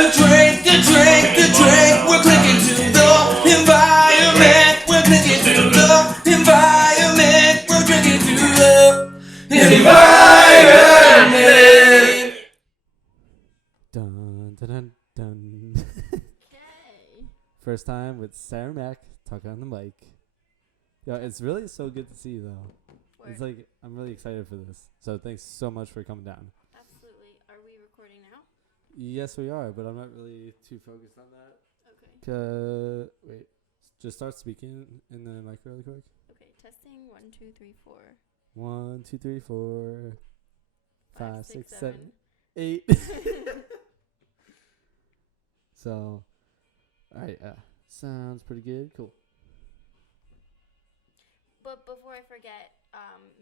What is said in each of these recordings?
We're clicking to the environment. We're clicking to the environment. We're clicking to the environment. Dun dun dun dun. Okay. First time with Sarah Mack talking on the mic. Yeah, it's really so good to see you though. Word. It's like I'm really excited for this. So thanks so much for coming down. Absolutely. Are we recording now? Yes, we are, but I'm not really too focused on that. Okay. Wait, just start speaking in the mic really quick. Okay. Testing 1, 2, 3, 4. 1, 2, 3, 4, 5, 6, 7, 8. So, all right, sounds pretty good. Cool. But before I forget,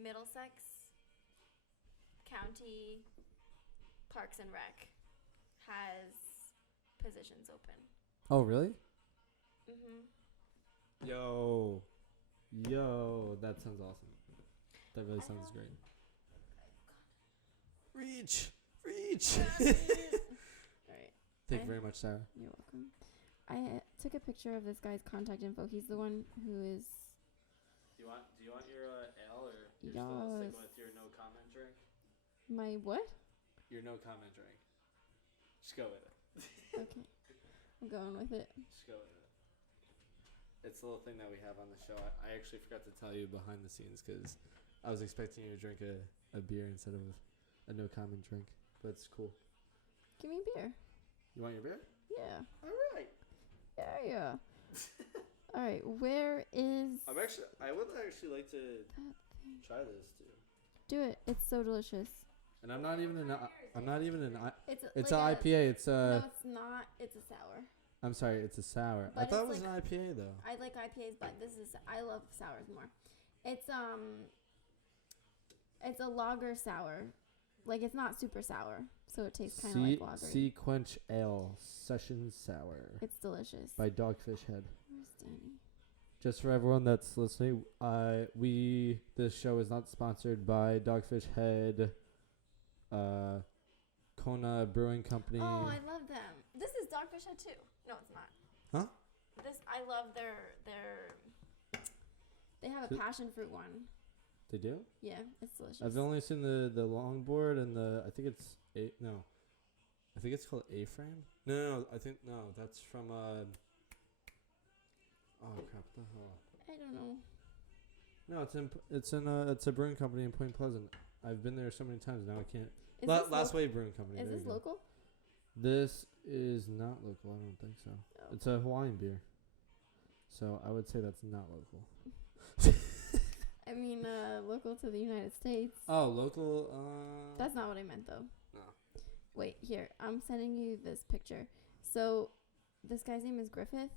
Middlesex County Parks and Rec has positions open. Oh, really? Mhm. Yo, that sounds awesome. That really sounds great. Reach. All right. Thank you very much, Sarah. You're welcome. I took a picture of this guy's contact info. He's the one who is. Do you want your ale, or you're Yes. still sticking with your no comment drink? My what? Your no comment drink. Just go with it. Okay. I'm going with it. Just go with it. It's a little thing that we have on the show. I actually forgot to tell you behind the scenes because I was expecting you to drink a beer instead of a no comment drink. But it's cool. Give me beer. You want your beer? Yeah. All right. Yeah. All right. Where is I would actually like to that thing? try this too. Do it. It's so delicious. And I'm not even an It's it's like an IPA. It's No, it's not. It's a sour. I'm sorry, it's a sour. I But thought it it's was an IPA though. I like IPAs, but I love sours more. It's a lager sour. Like it's not super sour, so it tastes kind of like lager. Sea Quench Ale Session Sour It's delicious. by Dogfish Head. Where's Danny? Just for everyone that's listening, this show is not sponsored by Dogfish Head, Kona Brewing Company. Oh, I love them. This is Dogfish Head too. No, it's not. Huh? I love their. They have a passion fruit one. They do? Yeah, it's delicious. I've only seen the longboard and I think it's called A-frame. No, that's from oh crap, what the hell? I don't know. No, it's a brewing company in Point Pleasant. I've been there so many times now I can't. Is Last Wave Brewing Company. Is there this you go. local? This is not local. I don't think so. Oh. It's a Hawaiian beer, so I would say that's not local. I mean, local to the United States. Oh, local. That's not what I meant, though. No. Wait, here. I'm sending you this picture. So, this guy's name is Griffith.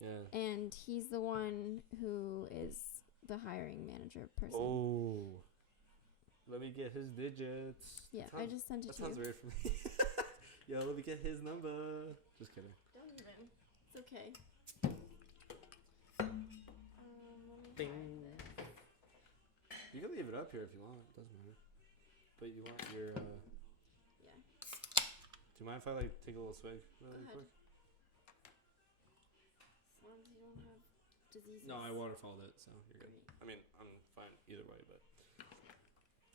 Yeah. And he's the one who is the hiring manager person. Oh. Let me get his digits. Yeah, I just sent it That to you. sounds weird for me. Yo, let me get his number. Just kidding. Don't even. It's okay. Ding. You can leave it up here if you want. It doesn't matter. But you want your. Yeah. Do you mind if I take a little swig really quick? As long as you don't have diseases. No, I waterfalled it, so you're good. Great. I mean, I'm fine either way, but.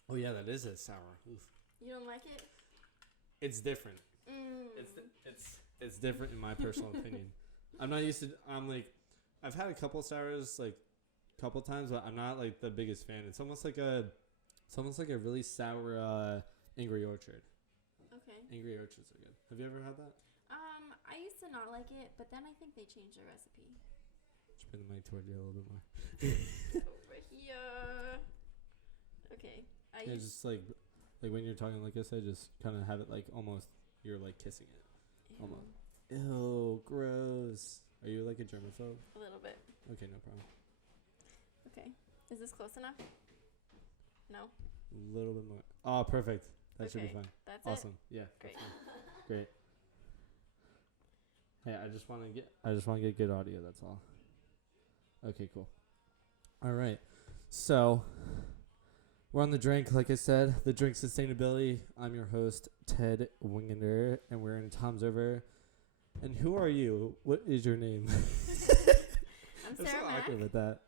Oh yeah, that is a sour. Oof. You don't like it? It's different. It's different in my personal opinion. I'm not used to. I've had a couple sours couple times, but I'm not like the biggest fan. It's almost like a really sour Angry Orchard. Okay. Angry Orchards are good. Have you ever had that? I used to not like it, but then I think they changed their recipe. Just bring the mic toward you a little bit more. Over here. Okay. Just like when you're talking, like I said, just kind of have it like almost you're like kissing it. Ew. Almost. Ew, gross. Are you like a germaphobe? A little bit. Okay, no problem. Okay. Is this close enough? No? A little bit more. Oh, perfect. That should be fine. That's awesome. Yeah. Great. That's fine. Great. Hey, I just want to get good audio, that's all. Okay, cool. All right. So, we're on the drink, like I said, the drink sustainability. I'm your host, Ted Wingender, and we're in Tom's River. And who are you? What is your name? I'm I'm so Sarah Mack. awkward with that.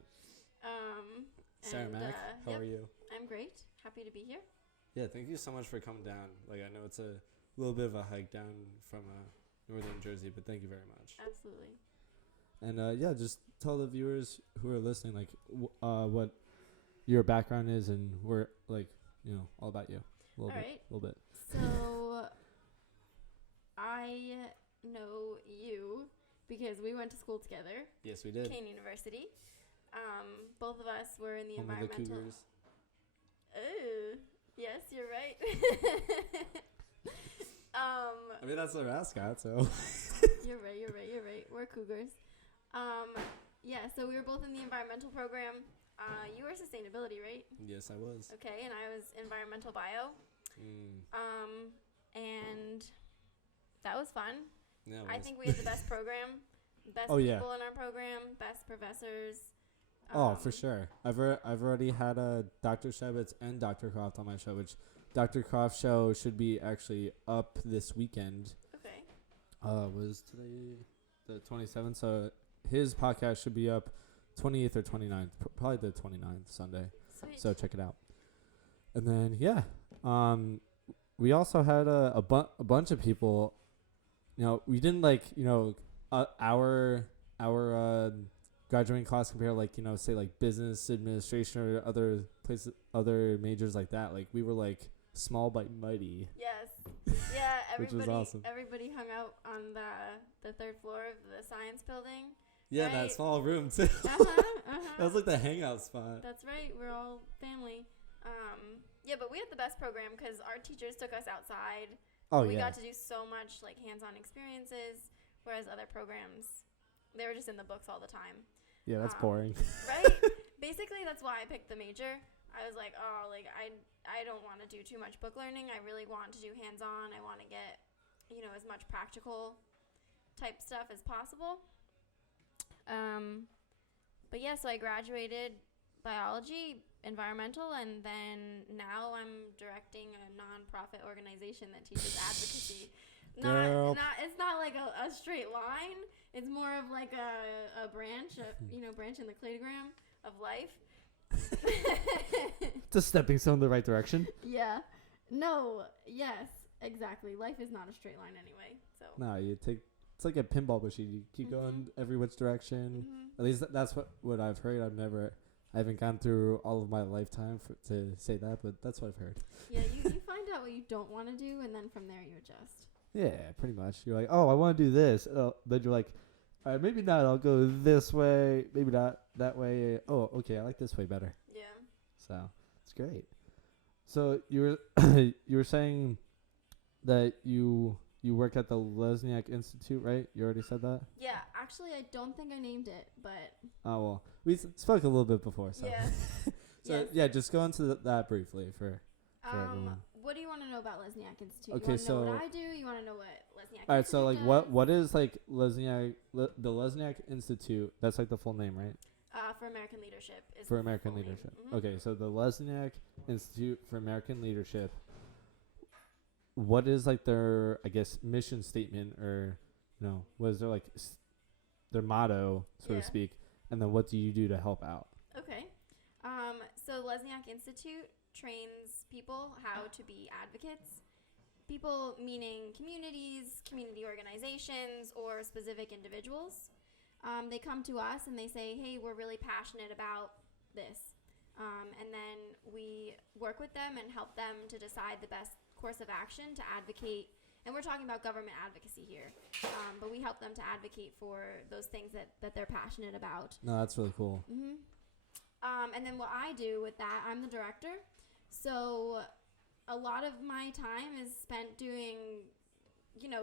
Sarah And, Mack, how yep, are you? I'm great. Happy to be here. Yeah, thank you so much for coming down. Like, I know it's a little bit of a hike down from northern Jersey, but thank you very much. Absolutely. And yeah, just tell the viewers who are listening, like, what your background is and where, like, you know, all about you. A little All bit. right. A little bit. So I know you because we went to school together, Yes, we did. Kane University. Both of us were in the Home of the environmental. Cougars. Oh, yes, you're right. I mean, that's their mascot, so. You're right. We're Cougars. Yeah, so we were both in the environmental program. You were sustainability, right? Yes, I was. Okay, and I was environmental bio. And that was fun. Yeah, I think we had the best program, best Oh, people yeah. in our program, best professors. Oh, for sure. I've already had Dr. Shevitz and Dr. Croft on my show, which Dr. Croft's show should be actually up this weekend. Okay. Was today the 27th? So his podcast should be up 28th or 29th, probably the 29th Sunday. Sweet. So check it out. And then yeah, we also had a bunch of people. You know, we didn't like our graduating class compare like say like business administration or other places, other majors like that. Like we were like small but mighty. Yes. Yeah. Which was awesome. Everybody hung out on the third floor of the science building. Yeah, Right. that small room too. That was like the hangout spot. That's right. We're all family. Yeah, but we had the best program because our teachers took us outside. Oh we yeah. got to do so much like hands-on experiences, whereas other programs, they were just in the books all the time. Yeah, that's boring. Right? Basically, that's why I picked the major. I was like, oh, like I don't want to do too much book learning. I really want to do hands-on. I want to get, as much practical type stuff as possible. But yeah, so I graduated biology, environmental, and then now I'm directing a nonprofit organization that teaches advocacy. Girl. It's not like a straight line. It's more of like a branch, branch in the cladogram of life. It's a stepping stone in the right direction. Yeah. No. Yes. Exactly. Life is not a straight line anyway. So. No, it's like a pinball machine. You keep going every which direction. Mm-hmm. At least that's what I've heard. I haven't gone through all of my lifetime to say that, but that's what I've heard. Yeah, you find out what you don't want to do, and then from there you adjust. Yeah, pretty much. You're like, oh, I want to do this. Then you're like, all right, maybe not. I'll go this way. Maybe not that way. Oh, okay. I like this way better. Yeah. So it's great. So you were saying that you work at the Lesniak Institute, right? You already said that? Yeah, actually, I don't think I named it, but... Oh, well, we spoke a little bit before, so... Yeah. So, Yes. yeah, just go into that briefly for everyone. What do you want to know about Lesniak Institute? Okay, you want to know so- what I do? You want to know what Lesniak All right, so, like, Institute does? what is, like, Lesniak... the Lesniak Institute, that's, like, the full name, right? For American Leadership. Is For the American full name. Leadership. Mhm. Okay, so the Lesniak Institute for American Leadership, what is, like, their, I guess, mission statement or, what is their, like, their motto, so Yeah. to speak, and then what do you do to help out? Okay. So Lesniak Institute trains people how to be advocates. People meaning communities, community organizations, or specific individuals. They come to us and they say, hey, we're really passionate about this. And then we work with them and help them to decide the best course of action to advocate. And we're talking about government advocacy here. But we help them to advocate for those things that they're passionate about. No, that's really cool. Mm-hmm. And then what I do with that, I'm the director. So a lot of my time is spent doing,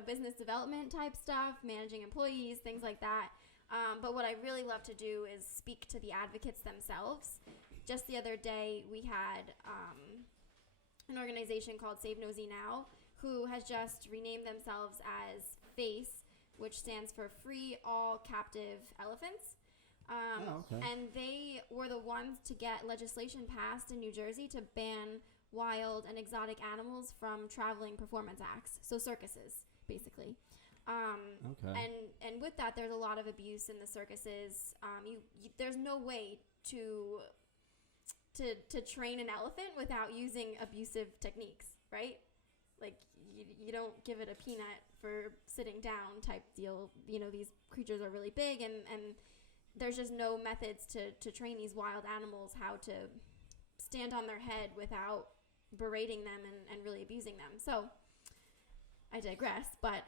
business development type stuff, managing employees, things like that. But what I really love to do is speak to the advocates themselves. Just the other day, we had an organization called Save Nosy Now, who has just renamed themselves as FACE, which stands for Free All Captive Elephants. Okay. And they were the ones to get legislation passed in New Jersey to ban wild and exotic animals from traveling performance acts. So circuses, basically. Okay. And with that, there's a lot of abuse in the circuses. There's no way to train an elephant without using abusive techniques, right? Like you don't give it a peanut for sitting down type deal. You know, these creatures are really big, and there's just no methods to train these wild animals how to stand on their head without berating them and really abusing them. So I digress, but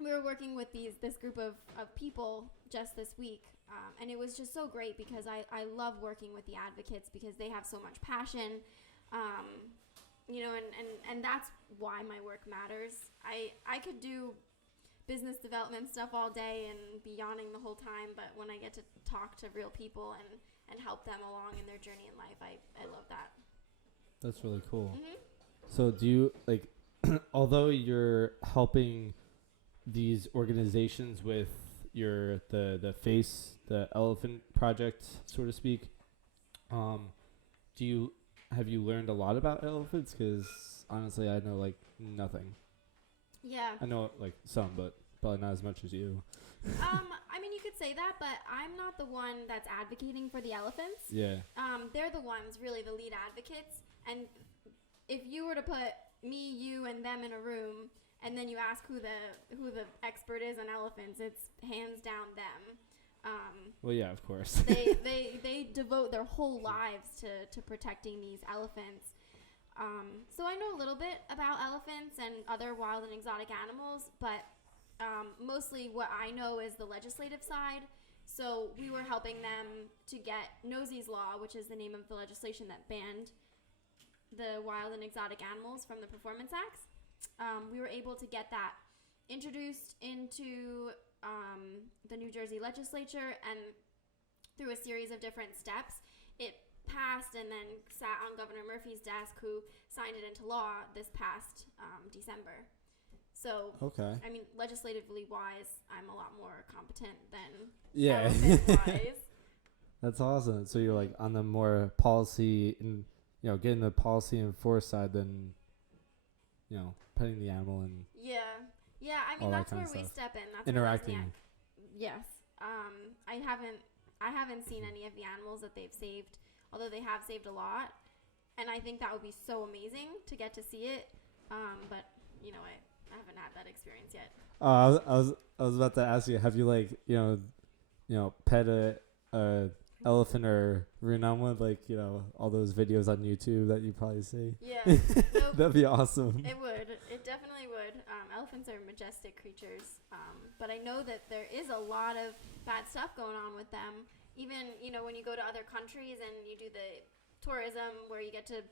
we were working with this group of people just this week, and it was just so great because I love working with the advocates because they have so much passion, you know, and that's why my work matters. I could do business development stuff all day and be yawning the whole time, but when I get to talk to real people and help them along in their journey in life, I love that. That's really cool. Mm-hmm. So do you, like, although you're helping these organizations with the elephant project, so to speak, have you learned a lot about elephants? Because honestly, I know like nothing. Yeah. I know like some, but probably not as much as you. I mean, you could say that, but I'm not the one that's advocating for the elephants. Yeah. They're the ones, really, the lead advocates. And if you were to put me, you, and them in a room, and then you ask who the expert is on elephants, it's hands down them. Well, yeah, of course. they devote their whole lives to protecting these elephants. So I know a little bit about elephants and other wild and exotic animals, but mostly what I know is the legislative side. So we were helping them to get Nosey's Law, which is the name of the legislation that banned the wild and exotic animals from the Performance Acts. We were able to get that introduced into the New Jersey legislature, and through a series of different steps, it passed and then sat on Governor Murphy's desk, who signed it into law this past December. So, okay. I mean, legislatively wise, I'm a lot more competent than Yeah. elephant-wise. That's awesome. So you're like on the more policy and, you know, getting the policy enforced side than, you know, petting the animal and Yeah. Yeah, I all mean, that that's kind where of we stuff. step in. That's Interacting. where Lesniak, yes. I haven't seen any of the animals that they've saved, although they have saved a lot. And I think that would be so amazing to get to see it. But, you know, I haven't had that experience yet. I was about to ask you, have you like, you know, pet a elephant or ridden on one, like, you know, all those videos on YouTube that you probably see? Yeah. Nope. That'd be awesome. It would. It definitely would. Elephants are majestic creatures. But I know that there is a lot of bad stuff going on with them. Even, you know, when you go to other countries and you do the tourism where you get to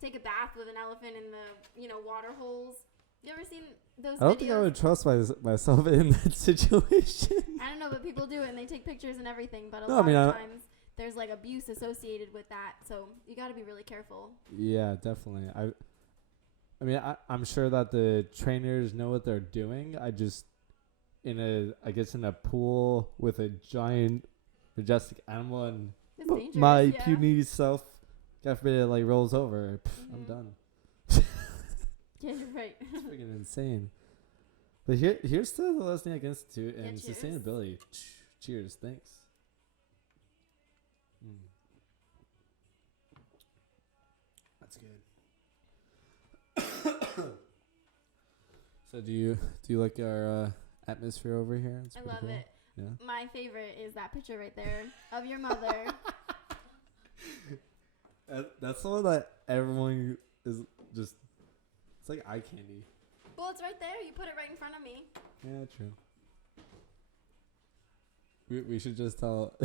take a bath with an elephant in the, you know, water holes. You ever seen those videos? I don't think I would trust myself in that situation. I don't know, but people do it and they take pictures and everything. But a No, lot I mean, of times there's like abuse associated with that. So you got to be really careful. Yeah, definitely. I mean, I'm sure that the trainers know what they're doing. I guess in a pool with a giant, majestic animal and It's dangerous. my yeah. puny self, God forbid it like rolls over. I'm Mhm. done. Yeah, you're right. It's freaking insane. But here's to the Lesniak Institute and cheers. sustainability. Cheers. Thanks. That's good. So do you like our atmosphere over here? It's I pretty love cool. it. Yeah. My favorite is that picture right there of your mother. That's the one that everyone is just. It's like eye candy. Well, it's right there. You put it right in front of me. Yeah, true. We should just tell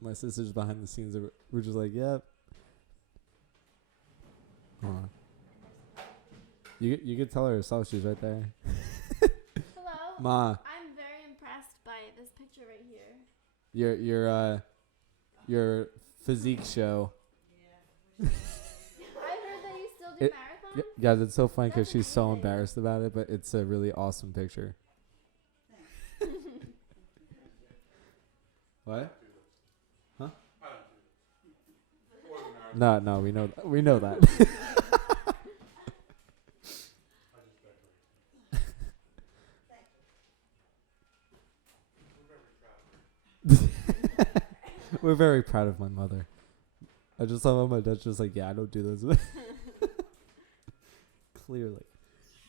my sister's behind the scenes. We're just like, yep. Hold on. You could tell her herself. She's right there. Hello. Ma, I'm very impressed by this picture right here. your physique show. I heard that you still do marathons. Guys, it's so funny because That's she's so amazing. embarrassed about it, but it's a really awesome picture. What? Huh? No, we know that. We're very proud of my mother. I just love how my dad's just like, yeah, I don't do this. Clearly.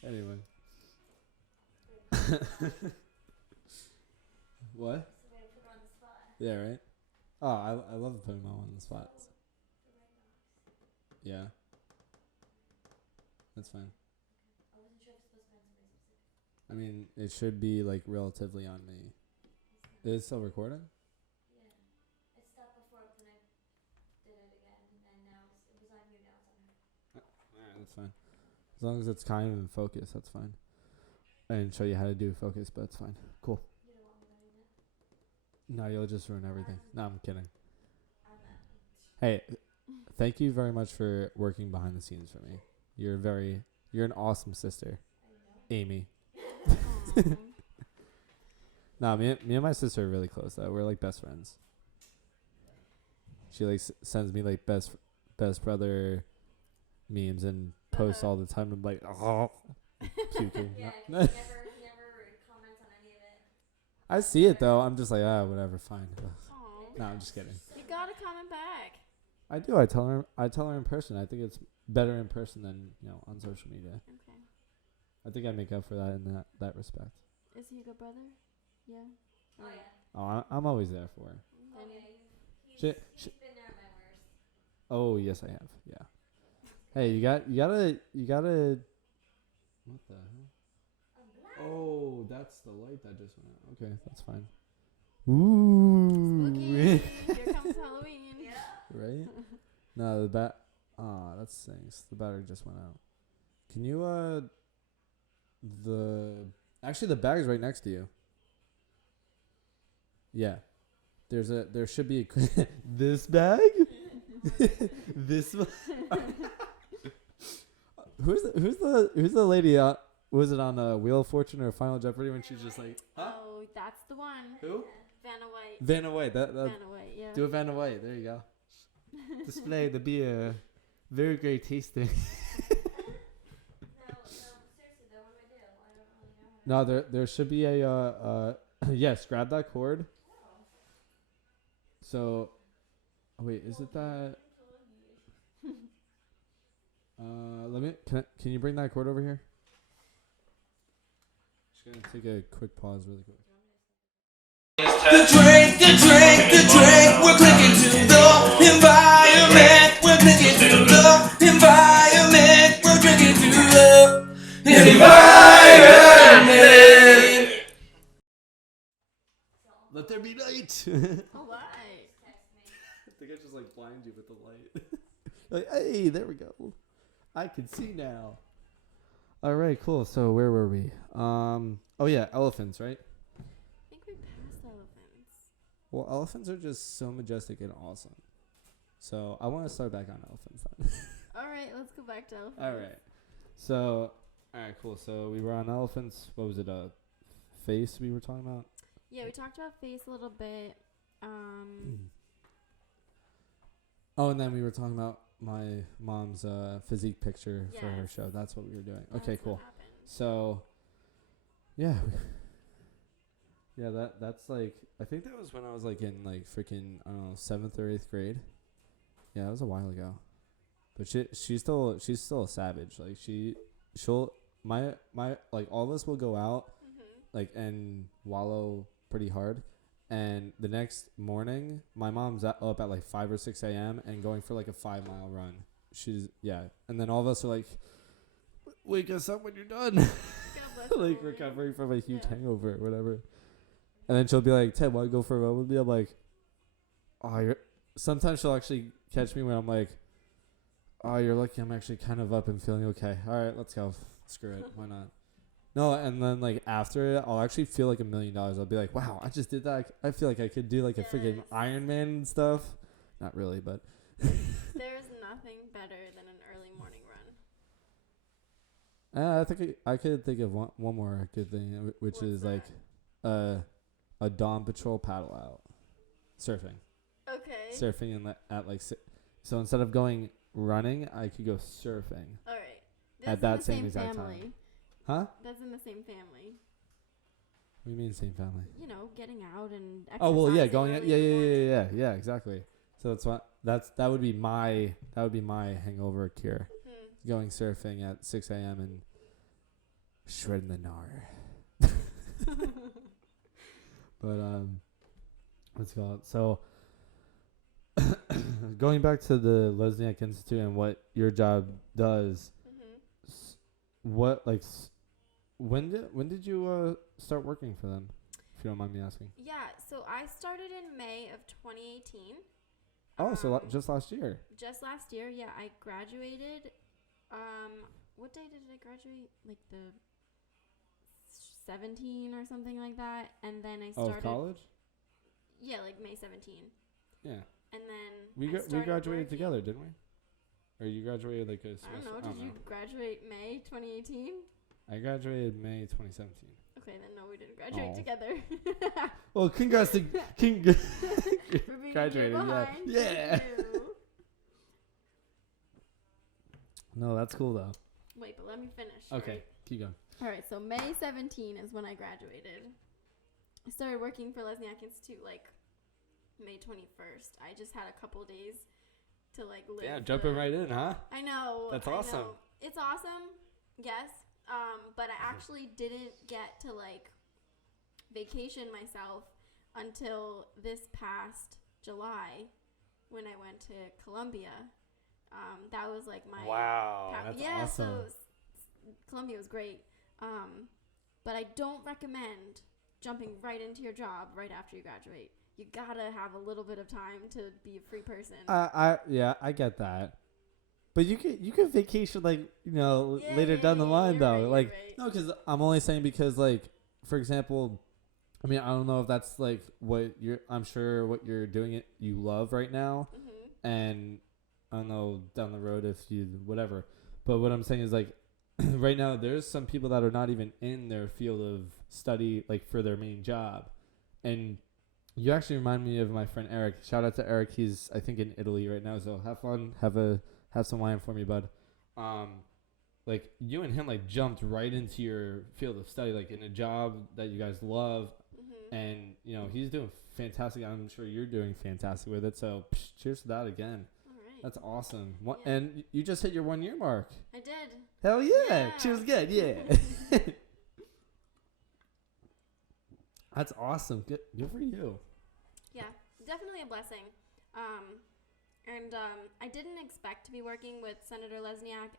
Anyway. What? Yeah, right? Oh, I love putting my mom on the spot. Yeah. That's fine. I mean, it should be like relatively on me. Is it still recording? Alright, that's fine. As long as it's kind of in focus, that's fine. I didn't show you how to do focus, but it's fine. Cool. No, you'll just ruin everything. No, I'm kidding. Hey, thank you very much for working behind the scenes for me. You're an awesome sister. Amy. Nah, me and my sister are really close though. We're like best friends. She like sends me like best brother memes and posts all the time. I'm like, oh, puking. Yeah, he never comments on any of it. I see it though. I'm just like, whatever, fine. Aw. No, I'm just kidding. You gotta comment back. I do. I tell her in person. I think it's better in person than on social media. Okay. I think I make up for that in that respect. Is he a good brother? Yeah. Oh, yeah. Oh, I'm always there for her. Oh, yeah. He's She- been there at my worst. Oh yes, I have. Yeah. Hey, you gotta. What the hell? Oh, that's the light that just went out. Okay, that's fine. Ooh. Spooky. Here comes Halloween. Yeah. Right? No, that stinks. The battery just went out. Can you actually the bag's right next to you. Yeah. There should be this bag? This one? Who's the lady was it on Wheel of Fortune or Final Jeopardy when she's just like, huh? Oh, that's the one. Who? Vanna White. Vanna White. That Vanna White, yeah. do a Vanna White. There you go. Display the beer. Very great tasting. No, seriously though, what do? I don't really know how to. No, there should be a yes, grab that cord. So wait, is it that can you bring that cord over here? Just gonna take a quick pause really quick. The drink, we're clicking to the environment. We're clicking to the environment. We're drinking to the environment. Let there be light. Alright. I think I just like blind you with the light. Like, hey, there we go. I can see now. All right, cool. So where were we? Oh yeah, elephants, right? I think we passed elephants. Well, elephants are just so majestic and awesome. So I want to start back on elephants then. Alright, let's go back to elephants. All right. So, all right, cool. So we were on elephants. What was it? Face we were talking about? Yeah, we talked about face a little bit. Oh, and then we were talking about my mom's physique picture for her Yes. show. That's what we were doing. That's Okay, what cool. happened. So, yeah. Yeah, that's like, I think that was when I was like in like freaking, I don't know, 7th or 8th grade. Yeah, it was a while ago. But she's still a savage. Like she'll like all of us will go out like and wallow pretty hard. And the next morning, my mom's up at like 5 or 6 a.m. and going for like a 5-mile run. And then all of us are like, wake us up when you're done. God bless her, Like Lord. recovering from a huge Yeah. hangover or whatever. And then she'll be like, Ted, want to go for a run with me? I'm like, sometimes she'll actually catch me when I'm like, oh, you're lucky I'm actually kind of up and feeling okay. All right, let's go. Screw it. Why not? No, and then like after it, I'll actually feel like $1 million. I'll be like, wow, I just did that. I feel like I could do like a freaking Iron Man and stuff. Not really, but. There's nothing better than an early morning run. I think I could think of one more good thing, which What's is like a dawn patrol paddle out. Surfing. Okay. Surfing at like so instead of going running, I could go surfing. Alright. At that same exact family. time. Huh? That's in the same family. What do you mean same family? You know, getting out and Oh well, yeah, exercising going early out. in Yeah, the yeah, yeah, morning. yeah, yeah, exactly. So that would be my hangover cure. Going surfing at 6 a.m. and shredding the gnar. But what's it called? So going back to the Lesniak Institute and what your job does, what when did you start working for them? If you don't mind me asking. Yeah, so I started in May of 2018. Oh, so just last year. Just last year, yeah. I graduated. What day did I graduate? Like the 17 or something like that. And then I started. Of college? Yeah, like May 17. Yeah. And then We I started graduated working. together, didn't we? Or you graduated like a semester? I don't know. Did you graduate May 2018? I graduated May 2017. Okay, then no, we didn't graduate Oh. together. Well, congrats to For being a year graduated, yeah. behind. Yeah. Thank you. No, that's cool though. Wait, but let me finish. Okay, Right? keep going. All right, so May 17 is when I graduated. I started working for Lesniak Institute like May 21st. I just had a couple days to like live. Yeah, jumping right in, huh? I know. That's I awesome. know. It's awesome. Yes. But I actually didn't get to like vacation myself until this past July when I went to Colombia. That was like my Wow, that's awesome. So Colombia was great. But I don't recommend jumping right into your job right after you graduate. You gotta have a little bit of time to be a free person. I get that. But you could vacation like, Yeah, later down the line you're though. right, you're Like right. no, cuz I'm only saying because like for example, I mean, I don't know if that's like I'm sure what you're doing it you love right now, and I don't know down the road if you whatever. But what I'm saying is like right now there's some people that are not even in their field of study like for their main job. And you actually remind me of my friend Eric. Shout out to Eric. He's I think in Italy right now, so have fun. Have some wine for me, bud. Like you and him like jumped right into your field of study, like in a job that you guys love, and he's doing fantastic. I'm sure you're doing fantastic with it. So cheers to that again. All right. That's awesome. Yeah. And you just hit your 1 year mark. I did. Hell yeah! Yeah. Cheers again. Yeah. That's awesome. Good for you. Yeah, definitely a blessing. I didn't expect to be working with Senator Lesniak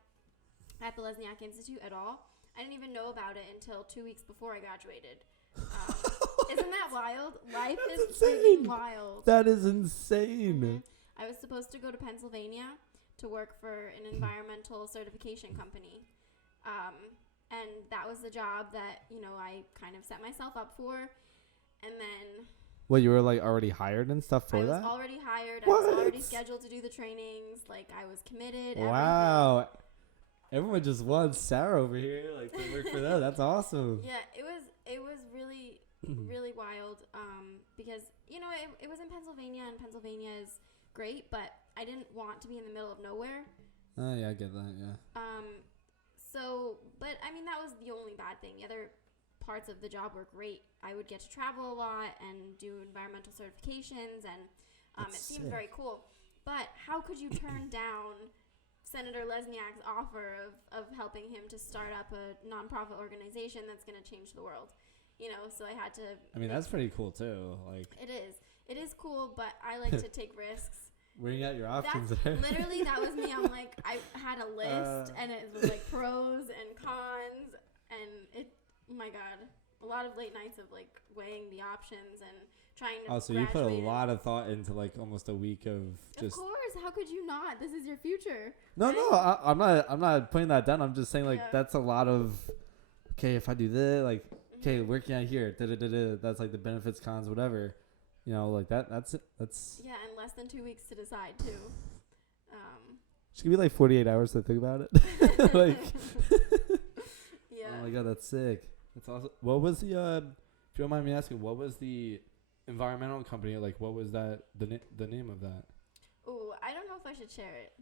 at the Lesniak Institute at all. I didn't even know about it until 2 weeks before I graduated. Isn't that wild? Life is freaking wild. That is insane. I was supposed to go to Pennsylvania to work for an environmental certification company. And that was the job that, I kind of set myself up for. And then Well, you were like already hired and stuff for I that? was already hired. What? I was already scheduled to do the trainings. Like, I was committed. Wow. Everyone just wants Sarah over here, like to work for them. That's awesome. Yeah, it was really, really wild. Because, it was in Pennsylvania, and Pennsylvania is great, but I didn't want to be in the middle of nowhere. Oh, yeah, I get that, yeah. But I mean, that was the only bad thing. The other parts of the job were great. I would get to travel a lot and do environmental certifications, and it seemed sick. very cool. But how could you turn down Senator Lesniak's offer of helping him to start up a nonprofit organization that's going to change the world? So I had to. I mean, that's pretty cool, too. Like, It is cool, but I like to take risks. weighing out your options That's there. literally, that was me. I'm like, I had a list, and it was like pros and cons, and oh my God, a lot of late nights of like weighing the options and trying to. Oh, so you put a graduate and- lot of thought into like almost a week of just. Of course, how could you not? This is your future. No, right? no, I'm not putting that down. I'm just saying like Yeah. that's a lot of. Okay, if I do this, like, okay, working out here, that's like the benefits, cons, whatever. Like that's it. That's. Yeah, and less than 2 weeks to decide too. Should give me like 48 hours to think about it. Like. Yeah. Oh my God, that's sick. That's awesome. What was the? If you don't mind me asking, what was the environmental company like? What was that? The name of that? Ooh, I don't know if I should share it.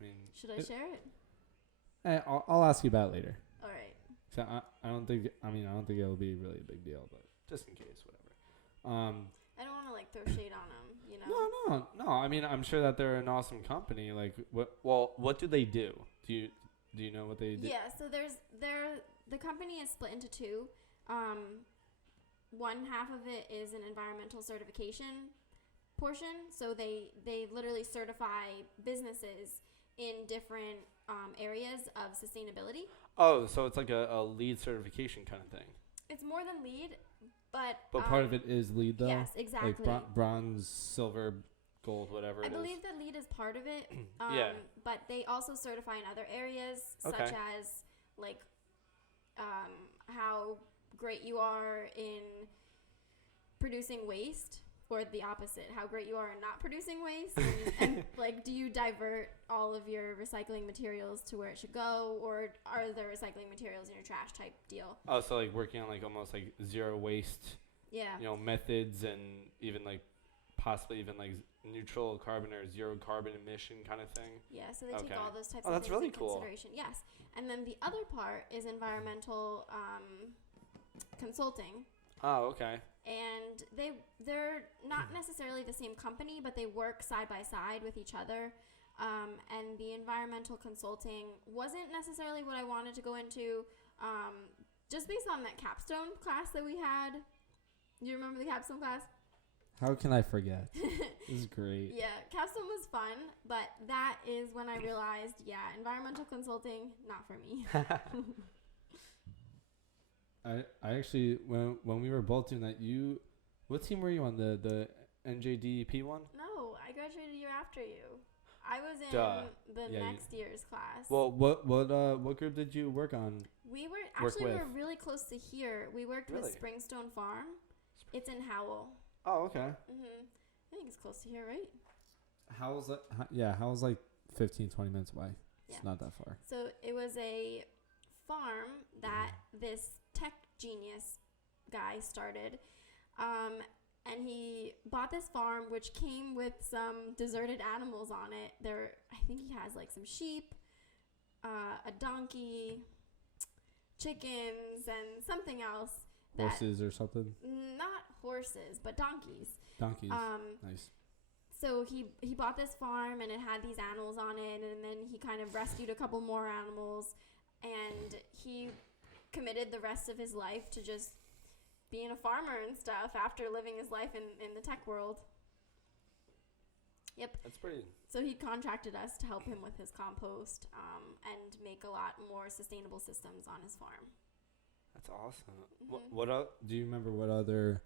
I mean, Should I share it? I'll ask you about it later. All right. So I don't think. I mean, I don't think it'll be really a big deal, but just in case, whatever. I don't want to like throw shade on them, you know. No. I mean, I'm sure that they're an awesome company. Like, what do they do? Do you know what they do? Yeah, so the company is split into two. One half of it is an environmental certification portion. So they literally certify businesses in different areas of sustainability. Oh, so it's like a lead certification kind of thing. It's more than lead, but part of it is lead though. Yes, exactly. Like bronze, silver, gold, whatever it is. I believe that lead is part of it. Yeah. But they also certify in other areas, such as like how great you are in producing waste, or the opposite, how great you are in not producing waste, and like, do you divert all of your recycling materials to where it should go, or are there recycling materials in your trash type deal? Oh, so like working on like almost like zero waste, Yeah. Methods, and even like possibly even like neutral carbon or zero carbon emission kind of thing. Yeah, so they take all those types Oh, of that's things really into cool. consideration. Yes, and then the other part is environmental consulting. Oh, okay. And they're not necessarily the same company, but they work side by side with each other. And the environmental consulting wasn't necessarily what I wanted to go into, just based on that capstone class that we had. You remember the capstone class? How can I forget? This is great. Yeah, capstone was fun, but that is when I realized, environmental consulting, not for me. I actually, when we were both doing that, what team were you on, the NJDP one? No, I graduated a year after you. I was in the next year's class. Well, what group did you work on? We were really close to here. We worked with Springstone Farm. It's in Howell. Oh, okay. I think it's close to here, right? Howell's Howell's like 15, 20 minutes away. It's not that far. So it was a farm that this tech genius guy started, and he bought this farm which came with some deserted animals on it. I think he has like some sheep, a donkey, chickens, and something else. Horses or something? Not horses, but donkeys. Donkeys. Nice. So he bought this farm, and it had these animals on it, and then he kind of rescued a couple more animals, and he committed the rest of his life to just being a farmer and stuff after living his life in the tech world. Yep. That's pretty. So he contracted us to help him with his compost and make a lot more sustainable systems on his farm. That's awesome. What do you remember what other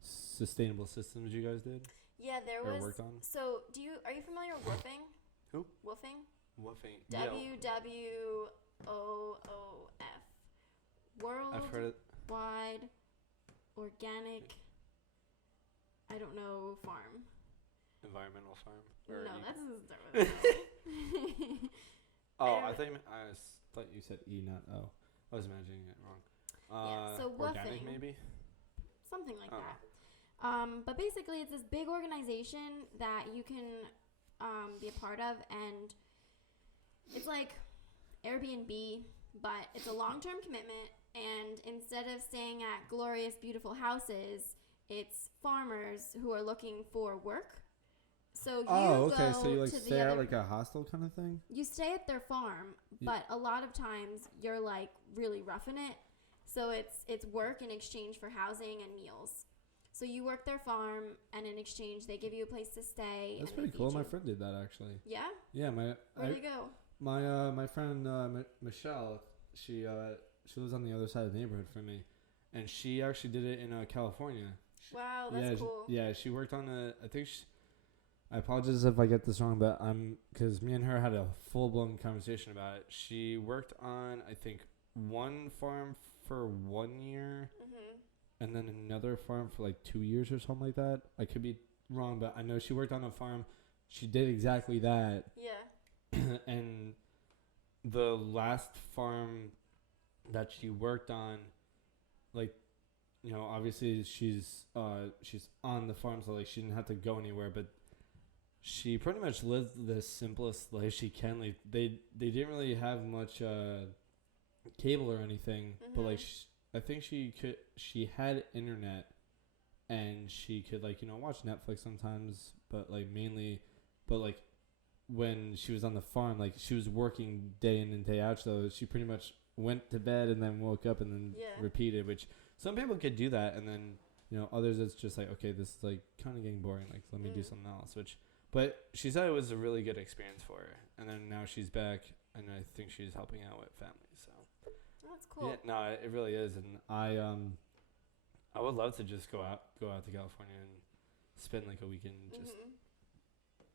sustainable systems you guys did? Yeah, there or was. Worked on? So are you familiar with woofing? Who? Woofing? Woofing. WWOOF. World I've heard it. Wide Organic. I don't know farm. Environmental farm. No, that doesn't start with O. Oh, I thought you said E, not O. I was imagining it wrong. So organic woofing, maybe? something like that. But basically, it's this big organization that you can be a part of, and it's like Airbnb, but it's a long-term commitment. And instead of staying at glorious, beautiful houses, it's farmers who are looking for work. So So you like stay at like a hostel kind of thing? You stay at their farm, but a lot of times you're like really roughing it. So it's work in exchange for housing and meals. So you work their farm, and in exchange they give you a place to stay. That's pretty cool. My friend did that actually. Yeah? Yeah, Where'd you go? My friend Michelle, she lives on the other side of the neighborhood from me, and she actually did it in California. Wow, that's cool. She worked on I apologize if I get this wrong, but because me and her had a full-blown conversation about it. She worked on, I think, one farm for 1 year, and then another farm for like 2 years or something like that. I could be wrong, but I know she worked on a farm. She did exactly that. Yeah. And the last farm that she worked on, like, obviously she's on the farm, so like she didn't have to go anywhere, but she pretty much lived the simplest life she can. Like they didn't really have much cable or anything, but like Mhm. I think she had internet, and she could like watch Netflix sometimes, but like mainly, but like when she was on the farm, like she was working day in and day out, so she pretty much went to bed and then woke up and then Yeah. repeated, which some people could do that, and then others it's just like, okay, this is like kind of getting boring, like let me do something else, which but she said it was a really good experience for her, and then now she's back, and I think she's helping out with family, so Oh, that's cool. yeah, no, it really is, and I would love to just go out to California and spend like a weekend and just Mhm.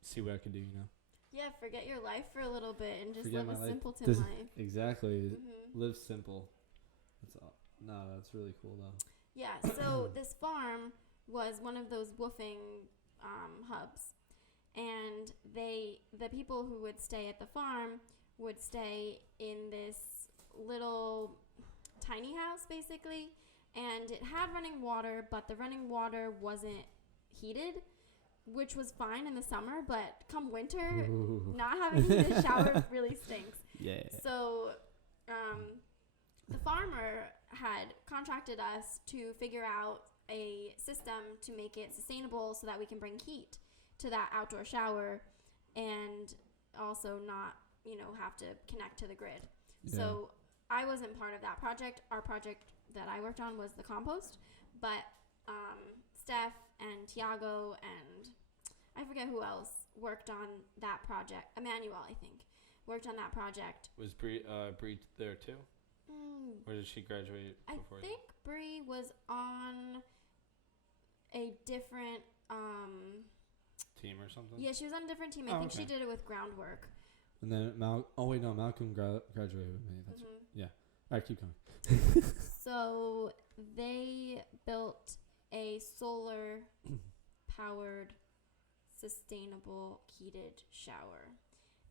see what I can do, Yeah, forget your life for a little bit and just Forget live a my life. simpleton Does- life. Exactly. Mhm. Live simple. That's all. No, that's really cool though. Yeah, so this farm was one of those woofing hubs, and the people who would stay at the farm would stay in this little tiny house basically, and it had running water, but the running water wasn't heated, which was fine in the summer, but come winter, Ooh. not having a heated shower really stinks. Yeah. So, the farmer had contracted us to figure out a system to make it sustainable so that we can bring heat to that outdoor shower and also not, have to connect to the grid. Yeah. So, I wasn't part of that project. Our project that I worked on was the compost, but Steph and Tiago and I forget who else worked on that project. Emmanuel, I think, worked on that project. Was Bree there too? Or did she graduate I before? think Bree was on a different Team or something? yeah, she was on a different team. I Oh, think she okay. did it with groundwork. And then Malcolm graduated with me. That's right. Yeah. All right, keep going. So they built a solar powered sustainable heated shower.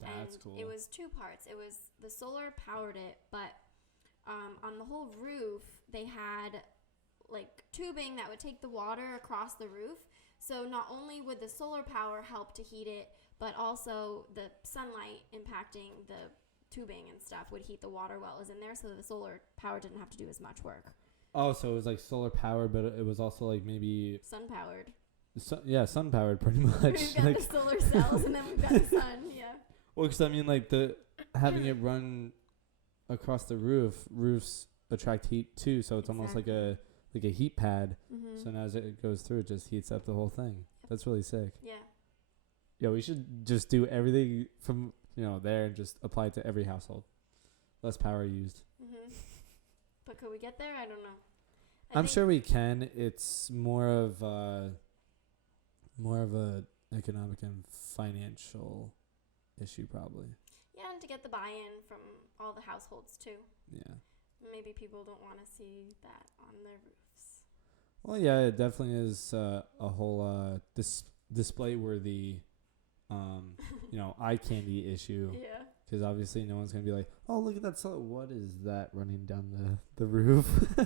That's And cool. it was two parts. It was the solar powered it, but on the whole roof they had like tubing that would take the water across the roof. So not only would the solar power help to heat it, but also the sunlight impacting the tubing and stuff would heat the water well is in there, so the solar power didn't have to do as much work. Oh, so it was like solar powered, but it was also like maybe Sun powered. sun powered pretty much. We've got like, the solar cells and then we've got the sun. Yeah. well, because I mean, like having it run across the roofs attract heat too, so it's almost like a heat pad. Mm-hmm. So now as it goes through, it just heats up the whole thing. That's really sick. Yeah. Yeah, we should just do everything from there and just apply it to every household. Less power used. Mm-hmm. But could we get there? I don't know. I'm sure we can. It's more of a economic and financial issue probably. Yeah, and to get the buy-in from all the households too. Yeah. Maybe people don't want to see that on their roofs. Well, yeah, it definitely is a whole display-worthy, eye candy issue. Yeah. Because obviously no one's gonna be like, oh, look at that solar. What is that running down the roof? Oh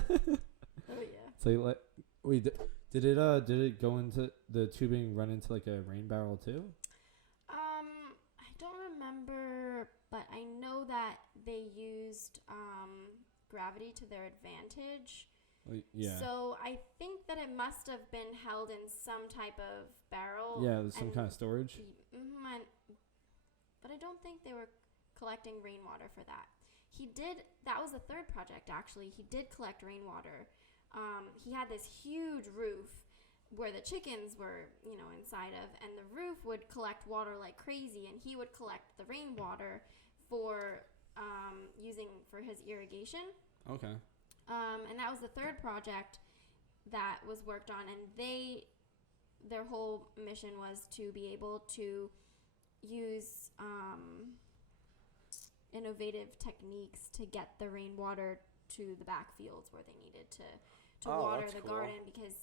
yeah. It's like, wait, did it go into the tubing? Run into like a rain barrel too? I don't remember, but I know that they used gravity to their advantage. Yeah. So I think that it must have been held in some type of barrel. Yeah, there's some kind of storage. But I don't think they were collecting rainwater for that. That was the third project actually. He did collect rainwater. He had this huge roof where the chickens were, inside of, and the roof would collect water like crazy, and he would collect the rainwater for using for his irrigation. Okay. And that was the third project that was worked on, and their whole mission was to be able to use innovative techniques to get the rainwater to the backfields where they needed to water that's the cool. garden because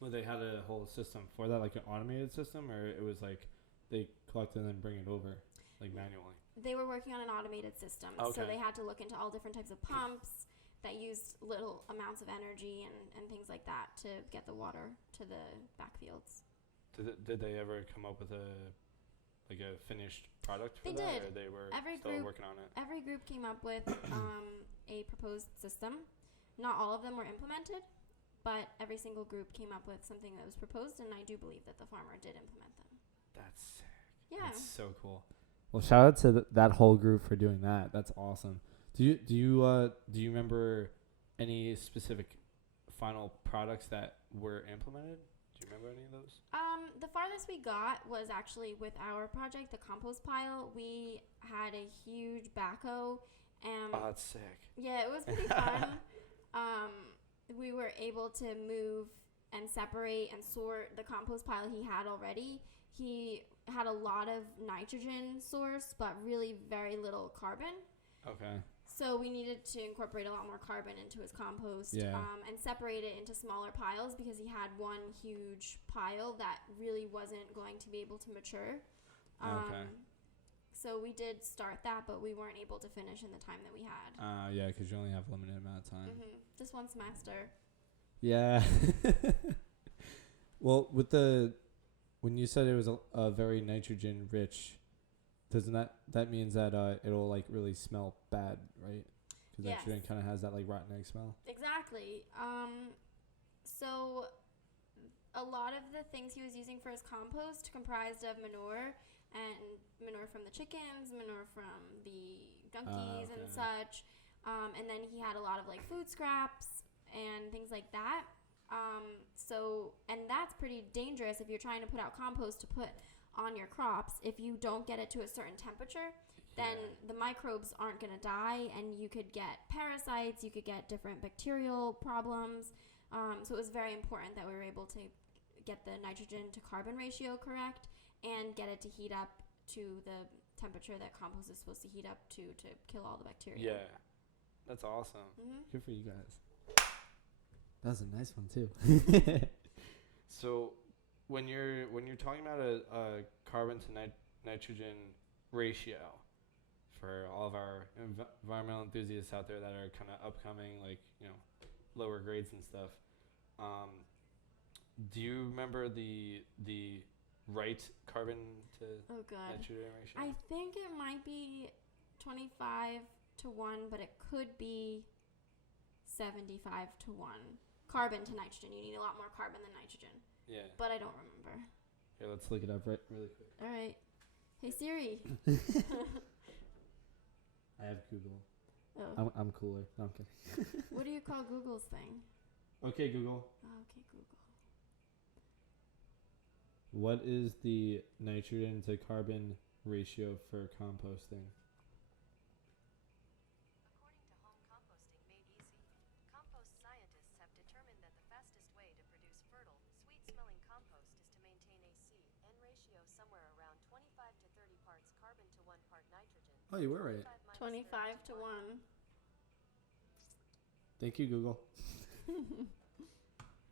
Well, they had a whole system for that, like an automated system, or it was like they collect and then bring it over, like manually. they were working on an automated system. Okay. So they had to look into all different types of pumps that used little amounts of energy and things like that to get the water to the backfields. Did they ever come up with a finished product for They that? did. Or they were Every still group- working on it? Every group came up with a proposed system. Not all of them were implemented, but every single group came up with something that was proposed, and I do believe that the farmer did implement them. That's sick. Yeah. That's so cool. Well, shout out to that whole group for doing that. That's awesome. Do you remember any specific final products that were implemented? Do you remember any of those? The farthest we got was actually with our project, the compost pile. We had a huge backhoe, and Oh, that's sick. yeah, it was pretty fun. We were able to move and separate and sort the compost pile he had already. He had a lot of nitrogen source, but really very little carbon. Okay. So we needed to incorporate a lot more carbon into his compost, and separate it into smaller piles because he had one huge pile that really wasn't going to be able to mature. Okay. So we did start that, but we weren't able to finish in the time that we had. Yeah, because you only have a limited amount of time. Just one semester. Yeah. Well, when you said it was a very nitrogen rich, doesn't that means that it'll like really smell bad, right? Because Yes. nitrogen kind of has that like rotten egg smell. Exactly. So a lot of the things he was using for his compost comprised of manure and manure from the chickens, manure from the donkeys and Okay. such. And then he had a lot of like food scraps and things like that. And that's pretty dangerous if you're trying to put out compost to put on your crops. If you don't get it to a certain temperature, then the microbes aren't going to die, and you could get parasites, you could get different bacterial problems. So it was very important that we were able to get the nitrogen to carbon ratio correct and get it to heat up to the temperature that compost is supposed to heat up to kill all the bacteria. Yeah. That's awesome. Good for you guys. That was a nice one too. So when you're talking about a carbon to nitrogen ratio for all of our environmental enthusiasts out there that are kind of upcoming, like, you know, lower grades and stuff, do you remember the right carbon to nitrogen ratio? I think it might be 25 to 1, but it could be 75 to 1. Carbon to nitrogen. You need a lot more carbon than nitrogen. Yeah. But I don't remember. Here, let's look it up really quick. All right. Hey, Siri. I have Google. Oh. I'm cooler. No, I'm kidding. What do you call Google's thing? Okay, Google. Oh, okay, Google. What is the nitrogen to carbon ratio for composting? According to Home Composting Made Easy, compost scientists have determined that the fastest way to produce fertile, sweet-smelling compost is to maintain a C/N ratio somewhere around 25 to 30 parts carbon to 1 part nitrogen. Oh, you were right. 25 to 1. Thank you, Google.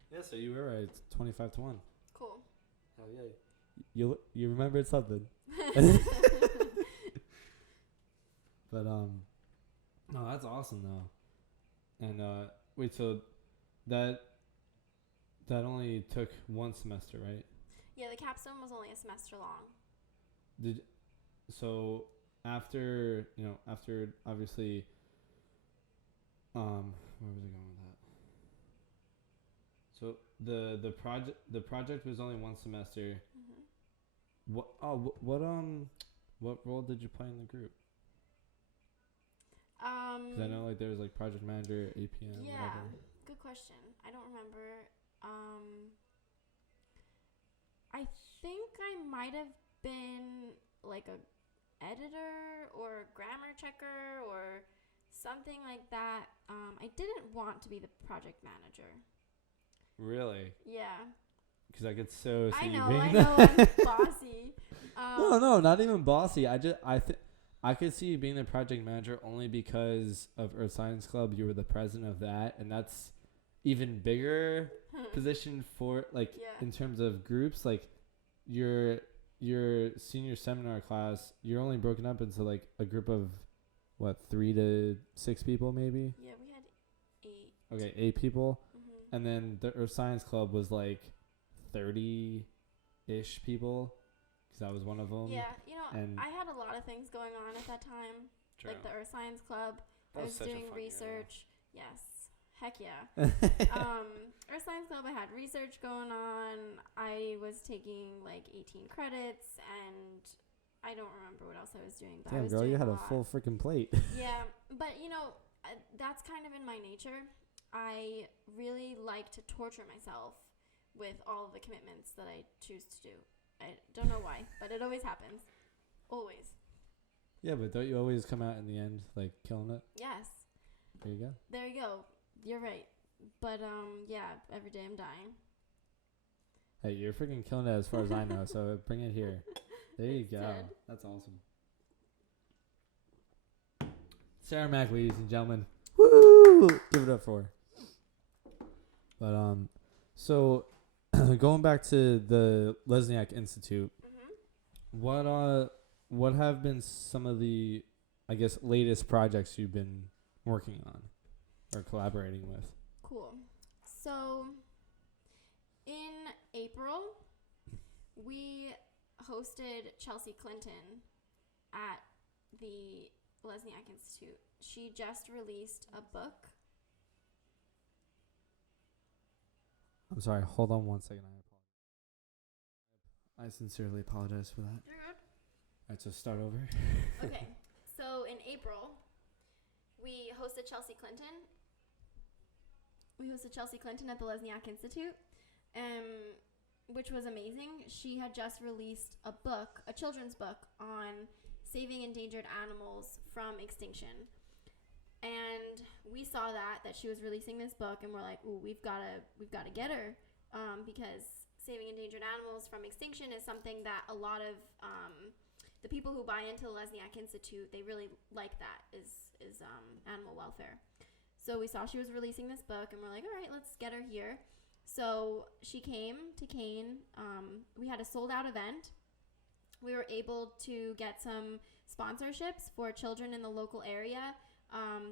Yeah, so you were right. It's 25 to 1. Cool. Hell yeah. You remembered something. But no, that's awesome though. And wait, so that only took one semester, right? Yeah, the capstone was only a semester long. So after obviously where was I going with that? So the project was only one semester. What role did you play in the group? Because I know like there was like project manager, APM, Yeah, whatever. good question. I don't remember. I think I might have been like a editor or grammar checker or something like that. I didn't want to be the project manager. Really? Yeah. Because I could so see I you know, being I'm bossy. No, not even bossy. I could see you being the project manager only because of Earth Science Club. You were the president of that, and that's even bigger position for like in terms of groups. Like your senior seminar class, you're only broken up into like a group of what, 3 to 6 people maybe. Yeah, we had 8. Okay, 8 people, and then the Earth Science Club was like 30-ish people. Because I was one of them. Yeah, and I had a lot of things going on at that time. True. Like the Earth Science Club. I was such a doing fun year, though. research. Yes. Heck yeah. Earth Science Club, I had research going on. I was taking like 18 credits, and I don't remember what else I was doing. But I Damn, was girl, doing you had a lot. full freaking plate. Yeah, but that's kind of in my nature. I really like to torture myself with all of the commitments that I choose to do. I don't know why, but it always happens. Always. Yeah, but don't you always come out in the end like killing it? Yes. There you go. There you go. You're right. But yeah, every day I'm dying. Hey, you're freaking killing it as far as I know, so bring it here. There you go. Ted. That's awesome. Sarah Mack, ladies and gentlemen. Woo! Give it up for her. But so going back to the Lesniak Institute, what have been some of the, I guess, latest projects you've been working on or collaborating with? Cool. So in April, we hosted Chelsea Clinton at the Lesniak Institute. She just released a book. I'm sorry. Hold on one second. I sincerely apologize for that. You're good. All right, so start over. Okay. So in April, we hosted Chelsea Clinton. At the Lesniak Institute, which was amazing. She had just released a book, a children's book, on saving endangered animals from extinction. And we saw that she was releasing this book, and we're like, ooh, we've got to get her, because saving endangered animals from extinction is something that a lot of the people who buy into the Lesniak Institute, they really like that is animal welfare. So we saw she was releasing this book, and we're like, all right, let's get her here. So she came to Kane. We had a sold-out event. We were able to get some sponsorships for children in the local area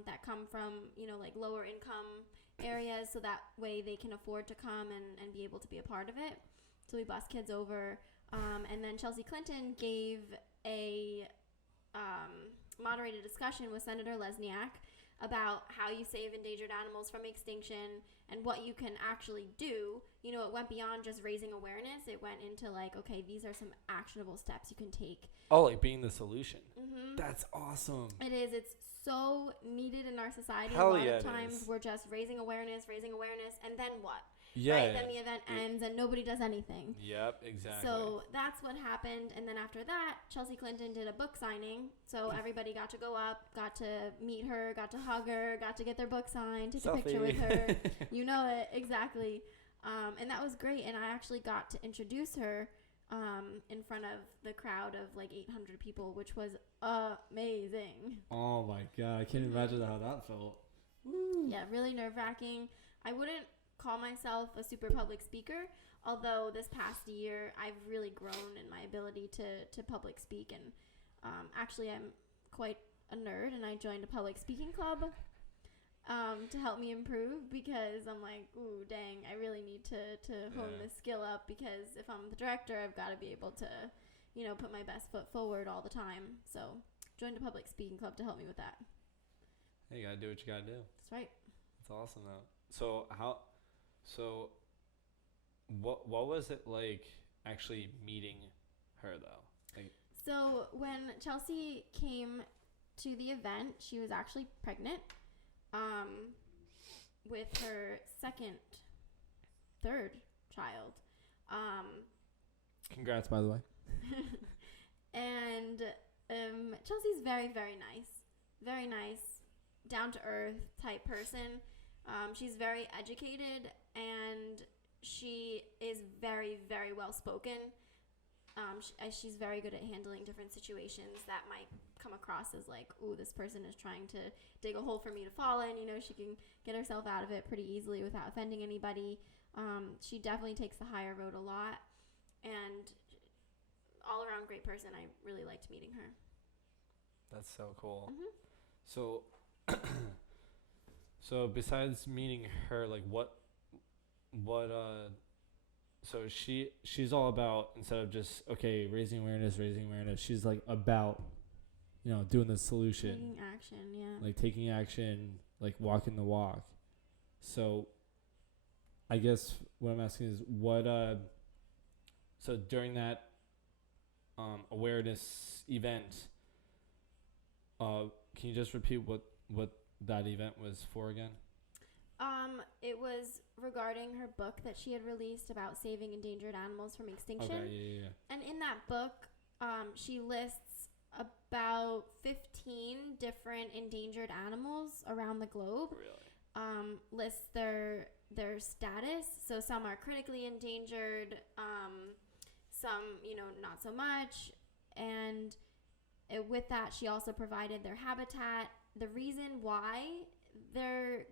that come from, like lower income areas, so that way they can afford to come and be able to be a part of it. So we bussed kids over. And then Chelsea Clinton gave a moderated discussion with Senator Lesniak about how you save endangered animals from extinction and what you can actually do. It went beyond just raising awareness. It went into like, okay, these are some actionable steps you can take. Oh, like being the solution. Mm-hmm. That's awesome. It is. It's so needed in our society. Hell a lot yeah, of it times is. we're just raising awareness, and then what? Yeah. Right? Then the event ends and nobody does anything. Yep, exactly. So that's what happened. And then after that, Chelsea Clinton did a book signing. So everybody got to go up, got to meet her, got to hug her, got to get their book signed, take a picture with her. You know it, exactly. And that was great. And I actually got to introduce her in front of the crowd of like 800 people, which was amazing. Oh my God, I can't imagine how that felt. Woo. Yeah, really nerve-wracking. I wouldn't call myself a super public speaker, although this past year I've really grown in my ability to public speak, and actually I'm quite a nerd, and I joined a public speaking club to help me improve, because I'm like, ooh, dang, I really need to hone this skill up, because if I'm the director, I've got to be able to, put my best foot forward all the time. So joined a public speaking club to help me with that. Hey, you gotta do what you gotta do. That's right. That's awesome though. So what was it like actually meeting her though? Like, so when Chelsea came to the event, she was actually pregnant with her third child. congrats, by the way. And Chelsea's very, very nice, down to earth type person. She's very educated, and she is very, very well spoken. She's very good at handling different situations that might come across as like, ooh, this person is trying to dig a hole for me to fall in. She can get herself out of it pretty easily without offending anybody. She definitely takes the higher road a lot, and all around great person. I really liked meeting her. That's so cool. Mm-hmm. So, so besides meeting her, like so she's all about, instead of just raising awareness, she's like about, doing the solution, Taking action, yeah. like taking action, like walking the walk. So I guess what I'm asking is what so during that awareness event, can you just repeat what that event was for again? It was regarding her book that she had released about saving endangered animals from extinction. Okay, yeah. And in that book, she lists about 15 different endangered animals around the globe. Really? Lists their status. So some are critically endangered, some, not so much. And with that, she also provided their habitat, the reason why they're,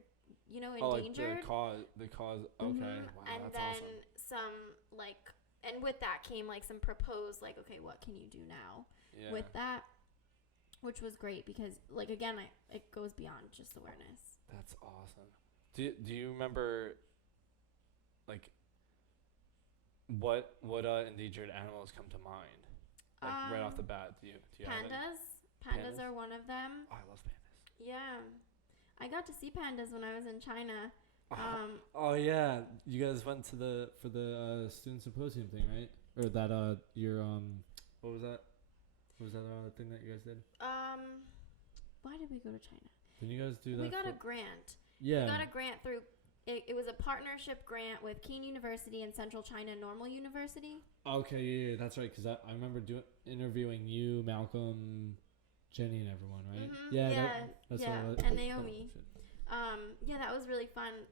endangered. Oh, like the cause. Okay. Mm-hmm. Wow, and that's then awesome. some, and with that came, some proposed, okay, what can you do now with that? Which was great because, again, it goes beyond just awareness. That's awesome. Do you remember, what endangered animals come to mind? Right off the bat, do you have any? Pandas are one of them. Oh, I love pandas. Yeah. I got to see pandas when I was in China. Oh yeah, you guys went for the student symposium thing, right? Or that your what was that? What was that thing that you guys did? Why did we go to China? Didn't you guys do that? We got a grant. Yeah. We got a grant through. It was a partnership grant with Keene University and Central China Normal University. Okay, yeah, that's right. Because I remember interviewing you, Malcolm, Jenny, and everyone, right? Mm-hmm. That's and Naomi. That was really fun.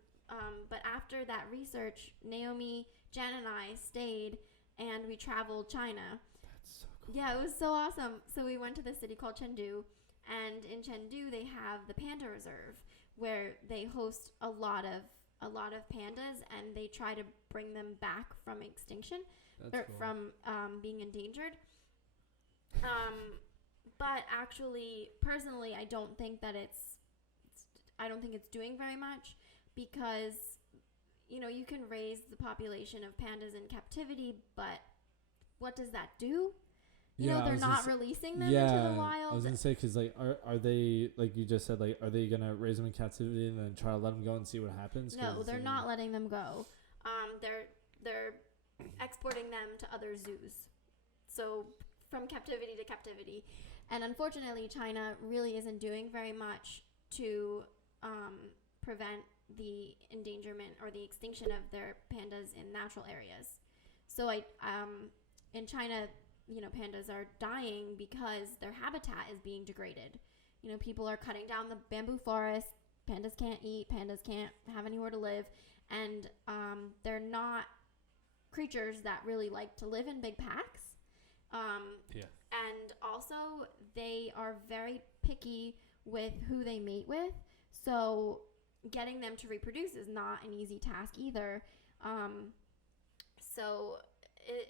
But after that research, Naomi, Jen, and I stayed, and we traveled China. That's so cool. Yeah, it was so awesome. So we went to this city called Chengdu, and in Chengdu they have the Panda Reserve, where they host a lot of pandas, and they try to bring them back from extinction. That's cool. From being endangered. But actually, personally, I don't think it's doing very much because, you can raise the population of pandas in captivity, but what does that do? They're not releasing them into the wild. I was going to say, because, are they, like you just said, are they going to raise them in captivity and then try to let them go and see what happens? No, they're not letting them go. They're exporting them to other zoos. So from captivity to captivity. And unfortunately, China really isn't doing very much to prevent the endangerment or the extinction of their pandas in natural areas. So in China, pandas are dying because their habitat is being degraded. People are cutting down the bamboo forest. Pandas can't eat. Pandas can't have anywhere to live. And they're not creatures that really like to live in big packs. And also, they are very picky with who they mate with. So getting them to reproduce is not an easy task either. So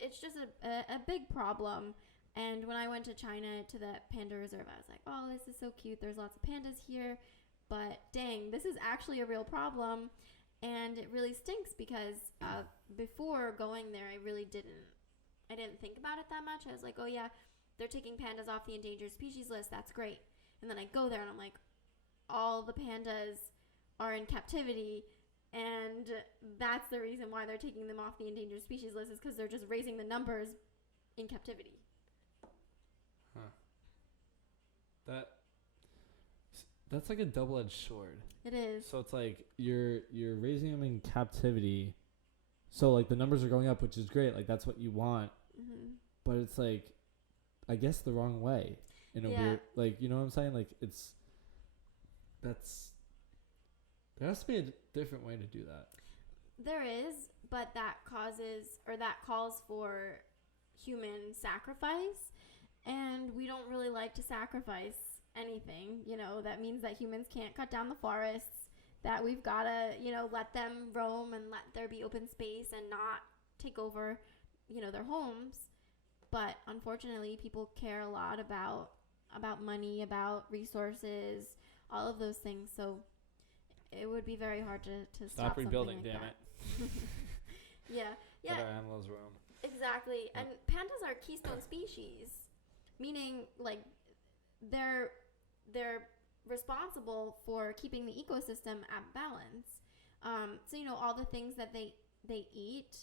it's just a big problem. And when I went to China to the panda reserve, I was like, oh, this is so cute. There's lots of pandas here. But dang, this is actually a real problem. And it really stinks because before going there, I didn't think about it that much. I was like, oh yeah, they're taking pandas off the endangered species list. That's great. And then I go there and I'm like, all the pandas are in captivity. And that's the reason why they're taking them off the endangered species list, is because they're just raising the numbers in captivity. Huh. That's like a double-edged sword. It is. So it's like you're raising them in captivity. So like the numbers are going up, which is great. Like that's what you want. Mm-hmm. But it's like, I guess the wrong way in a weird, like, you know what I'm saying? Like there has to be a different way to do that. There is, but that calls for human sacrifice, and we don't really like to sacrifice anything. That means that humans can't cut down the forests, that we've got to, let them roam and let there be open space and not take over, their homes. But unfortunately, people care a lot about money, about resources, all of those things. So it would be very hard to stop rebuilding, something like damn that. Yeah. Let our animals roam. Exactly. And pandas are keystone species, meaning like they're responsible for keeping the ecosystem at balance. So all the things that they eat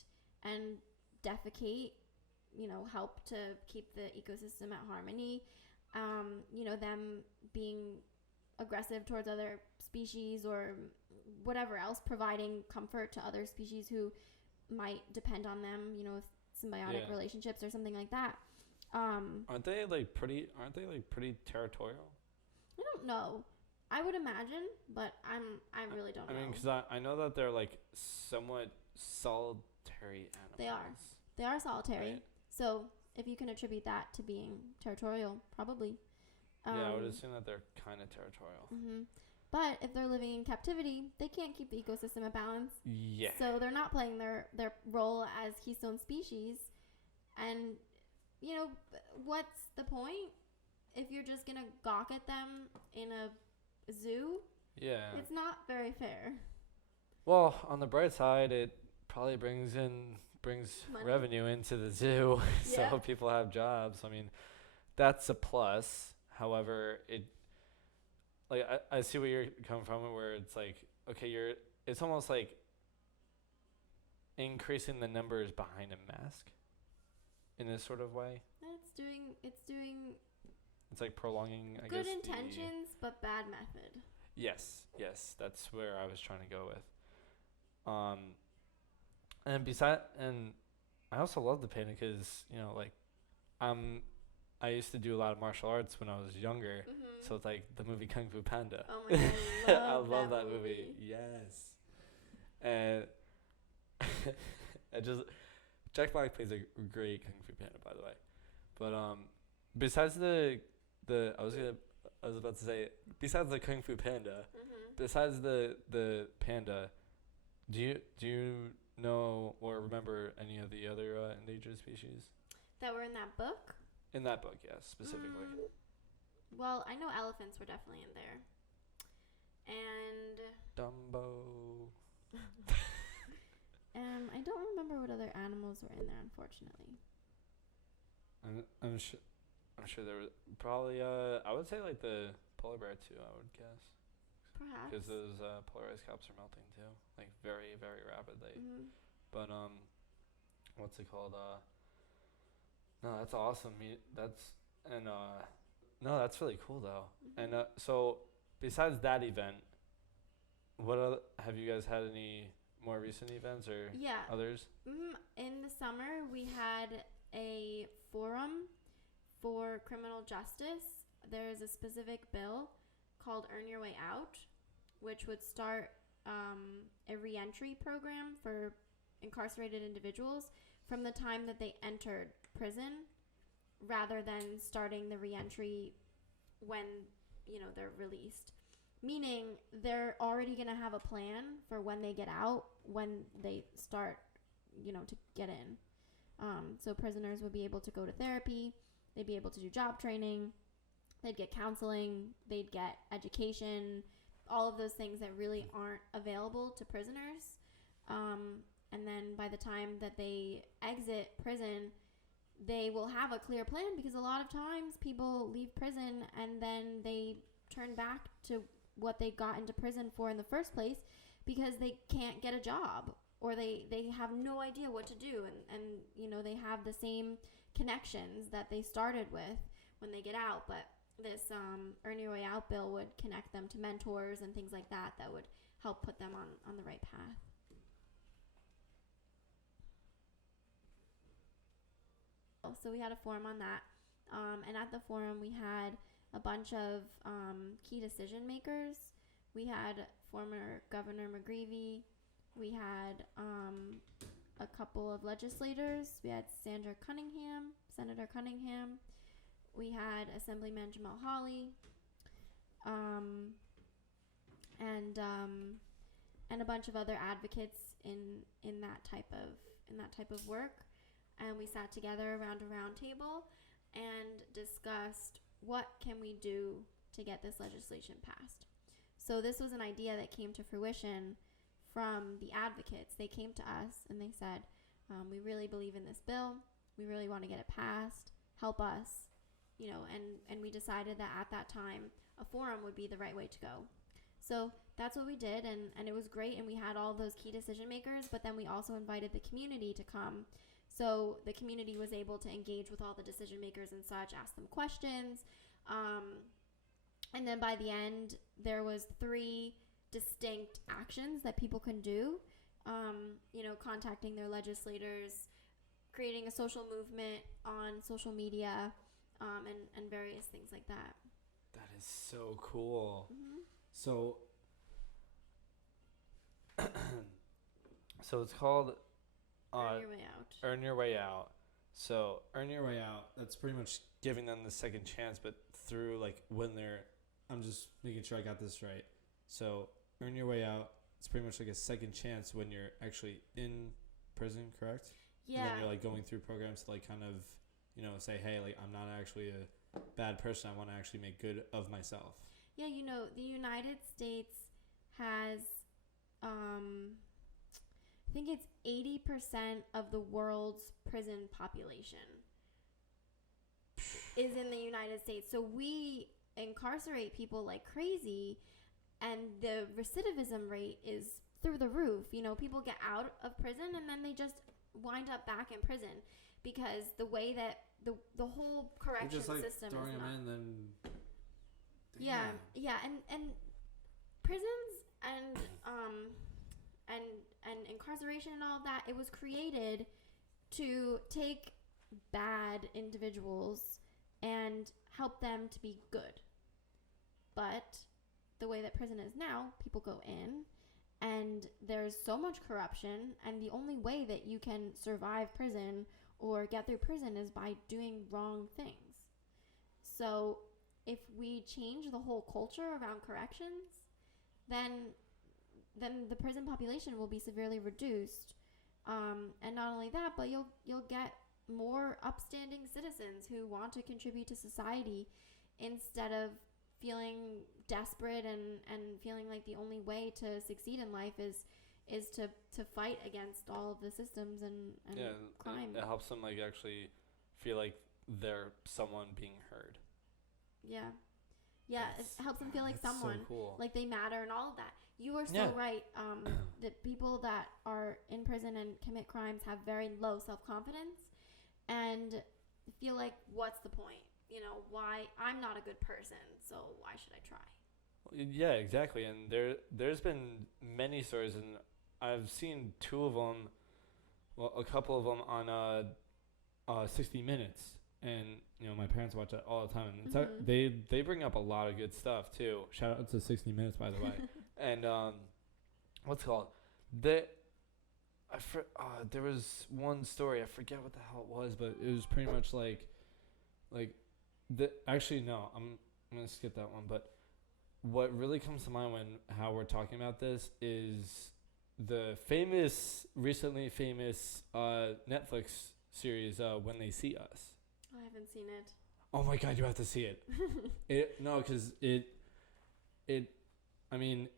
and defecate, help to keep the ecosystem at harmony. Them being aggressive towards other species or whatever else, providing comfort to other species who might depend on them, symbiotic relationships or something like that. Aren't they pretty territorial? I don't know. I would imagine, but I really don't know. I mean, because I know that they're somewhat solitary animals. They are solitary. Right? So if you can attribute that to being territorial, probably. I would assume that they're kind of territorial. Mm-hmm. But if they're living in captivity, they can't keep the ecosystem at balance. Yeah. So they're not playing their role as keystone species. And, what's the point if you're just going to gawk at them in a zoo? Yeah. It's not very fair. Well, on the bright side, it probably brings Money. revenue into the zoo, so Yeah. people have jobs. I mean, that's a plus. However, I see where you're coming from, where it's okay, it's almost like increasing the numbers behind a mask in this sort of way. It's doing It's like prolonging, I good guess. intentions, but bad method. Yes, that's where I was trying to go with. And I also love the panda because I used to do a lot of martial arts when I was younger, Mm-hmm. so it's like the movie Kung Fu Panda. Oh my god, I love that movie. Yes, and Jack Black plays a great Kung Fu Panda, by the way. But besides I was about to say, besides the Kung Fu Panda, Mm-hmm. besides the panda, do you know or remember any of the other endangered species That were in that book? in that book? Yes, specifically. Well, I know elephants were definitely in there. And Dumbo. I don't remember what other animals were in there, unfortunately. I'm sure there was probably I would say the polar bear too. I would guess Perhaps. because those polar ice caps are melting too, very very rapidly. Mm-hmm. But what's it called? No, that's awesome. No, that's really cool though. Mm-hmm. And so besides that event, what other, have you guys had any more recent events or others? Mm-hmm. In the summer, we had a forum for criminal justice. There's a specific bill called Earn Your Way Out, which would start a reentry program for incarcerated individuals from the time that they entered prison, rather than starting the reentry when they're released. Meaning they're already going to have a plan for when they get out, when they start, to get in. So prisoners would be able to go to therapy, they'd be able to do job training, they'd get counseling, they'd get education, all of those things that really aren't available to prisoners. And then by the time that they exit prison, they will have a clear plan, because a lot of times people leave prison and then they turn back to what they got into prison for in the first place because they can't get a job, or they have no idea what to do, and they have the same connections that they started with when they get out. But this Earn Your Way Out bill would connect them to mentors and things like that would help put them on the right path. So we had a forum on that, and at the forum we had a bunch of key decision makers. We had former Governor McGreevy. We had a couple of legislators. We had Senator Cunningham. We had Assemblyman Jamal Hawley, and a bunch of other advocates in that type of work. And we sat together around a round table and discussed what can we do to get this legislation passed. So this was an idea that came to fruition from the advocates. They came to us and they said, we really believe in this bill. We really want to get it passed. Help us. and we decided that at that time a forum would be the right way to go. So that's what we did, and it was great, and we had all those key decision makers, but then we also invited the community to come. So the community was able to engage with all the decision makers and such, ask them questions. And then by the end, there was 3 distinct actions that people can do. Contacting their legislators, creating a social movement on social media, and various things like that. That is so cool. Mm-hmm. So, so it's called Earn Your Way Out. Earn Your Way Out. So Earn Your Way Out, that's pretty much giving them the second chance, but through when they're, I'm just making sure I got this right. So Earn Your Way Out, it's pretty much like a second chance when you're actually in prison, correct? Yeah. And then you're going through programs to kind of, say, hey, I'm not actually a bad person. I want to actually make good of myself. Yeah, the United States has, I think it's 80% of the world's prison population is in the United States. So we incarcerate people like crazy, and the recidivism rate is through the roof. People get out of prison and then they just wind up back in prison because the way that the whole correction system is throwing not. them in, then Yeah, and prisons and incarceration and all of that, it was created to take bad individuals and help them to be good. But the way that prison is now, people go in and there's so much corruption, and the only way that you can survive prison or get through prison is by doing wrong things. So if we change the whole culture around corrections, then the prison population will be severely reduced. And not only that, but you'll get more upstanding citizens who want to contribute to society instead of feeling desperate and feeling like the only way to succeed in life is to fight against all of the systems and crime. It helps them actually feel like they're someone being heard. Yeah, it helps them feel like That's someone, so cool. like they matter and all of that. You are so Yeah. right. That people that are in prison and commit crimes have very low self-confidence and feel like, what's the point? Why? I'm not a good person, so why should I try? Yeah, exactly. And there's been many stories, and I've seen 2 of them, well, a couple of them on 60 Minutes, and my parents watch that all the time, and Mhm. they bring up a lot of good stuff too. Shout out to 60 Minutes, by the way. And what's it called? There was one story, I forget what the hell it was, but it was pretty much actually no, I'm gonna skip that one. But what really comes to mind when how we're talking about this is the recently famous Netflix series When They See Us. I haven't seen it. Oh my God, you have to see it. Because I mean,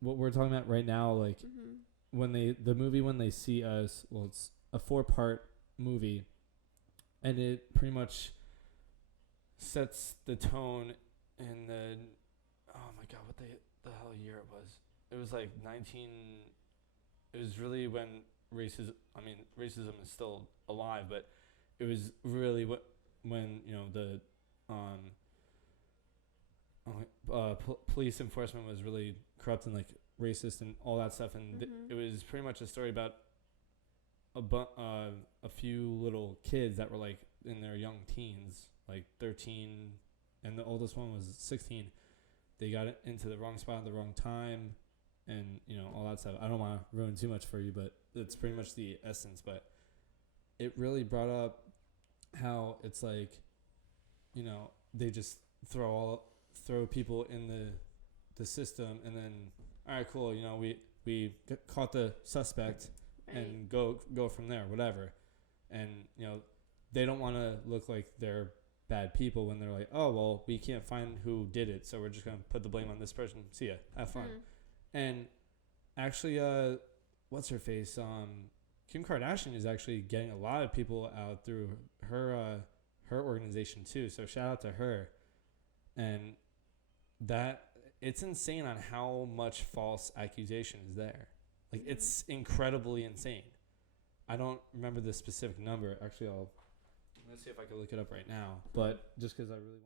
what we're talking about right now, Mm-hmm. the movie When They See Us, well, it's a 4-part movie, and it pretty much sets the tone in the, oh my God, what the hell year it was. It was it was really when racism is still alive, but it was really when the police enforcement was really corrupt and racist and all that stuff, and Mhm. it was pretty much a story about a few little kids that were in their young teens, 13, and the oldest one was 16. They got into the wrong spot at the wrong time, and all that stuff. I don't want to ruin too much for you, but it's pretty much the essence. But it really brought up how it's they just throw people in the system, and then all right, cool, we caught the suspect, Right. and go from there, whatever. And they don't want to look like they're bad people when they're like, oh well, we can't find who did it, so we're just gonna put the blame on this person. See ya, have fun. Mhm. And actually, what's her face? Kim Kardashian is actually getting a lot of people out through her her organization too. So shout out to her. And that it's insane on how much false accusation is there. Like it's incredibly insane. I don't remember the specific number. Actually, I'm gonna see if I can look it up right now. But just because I really want.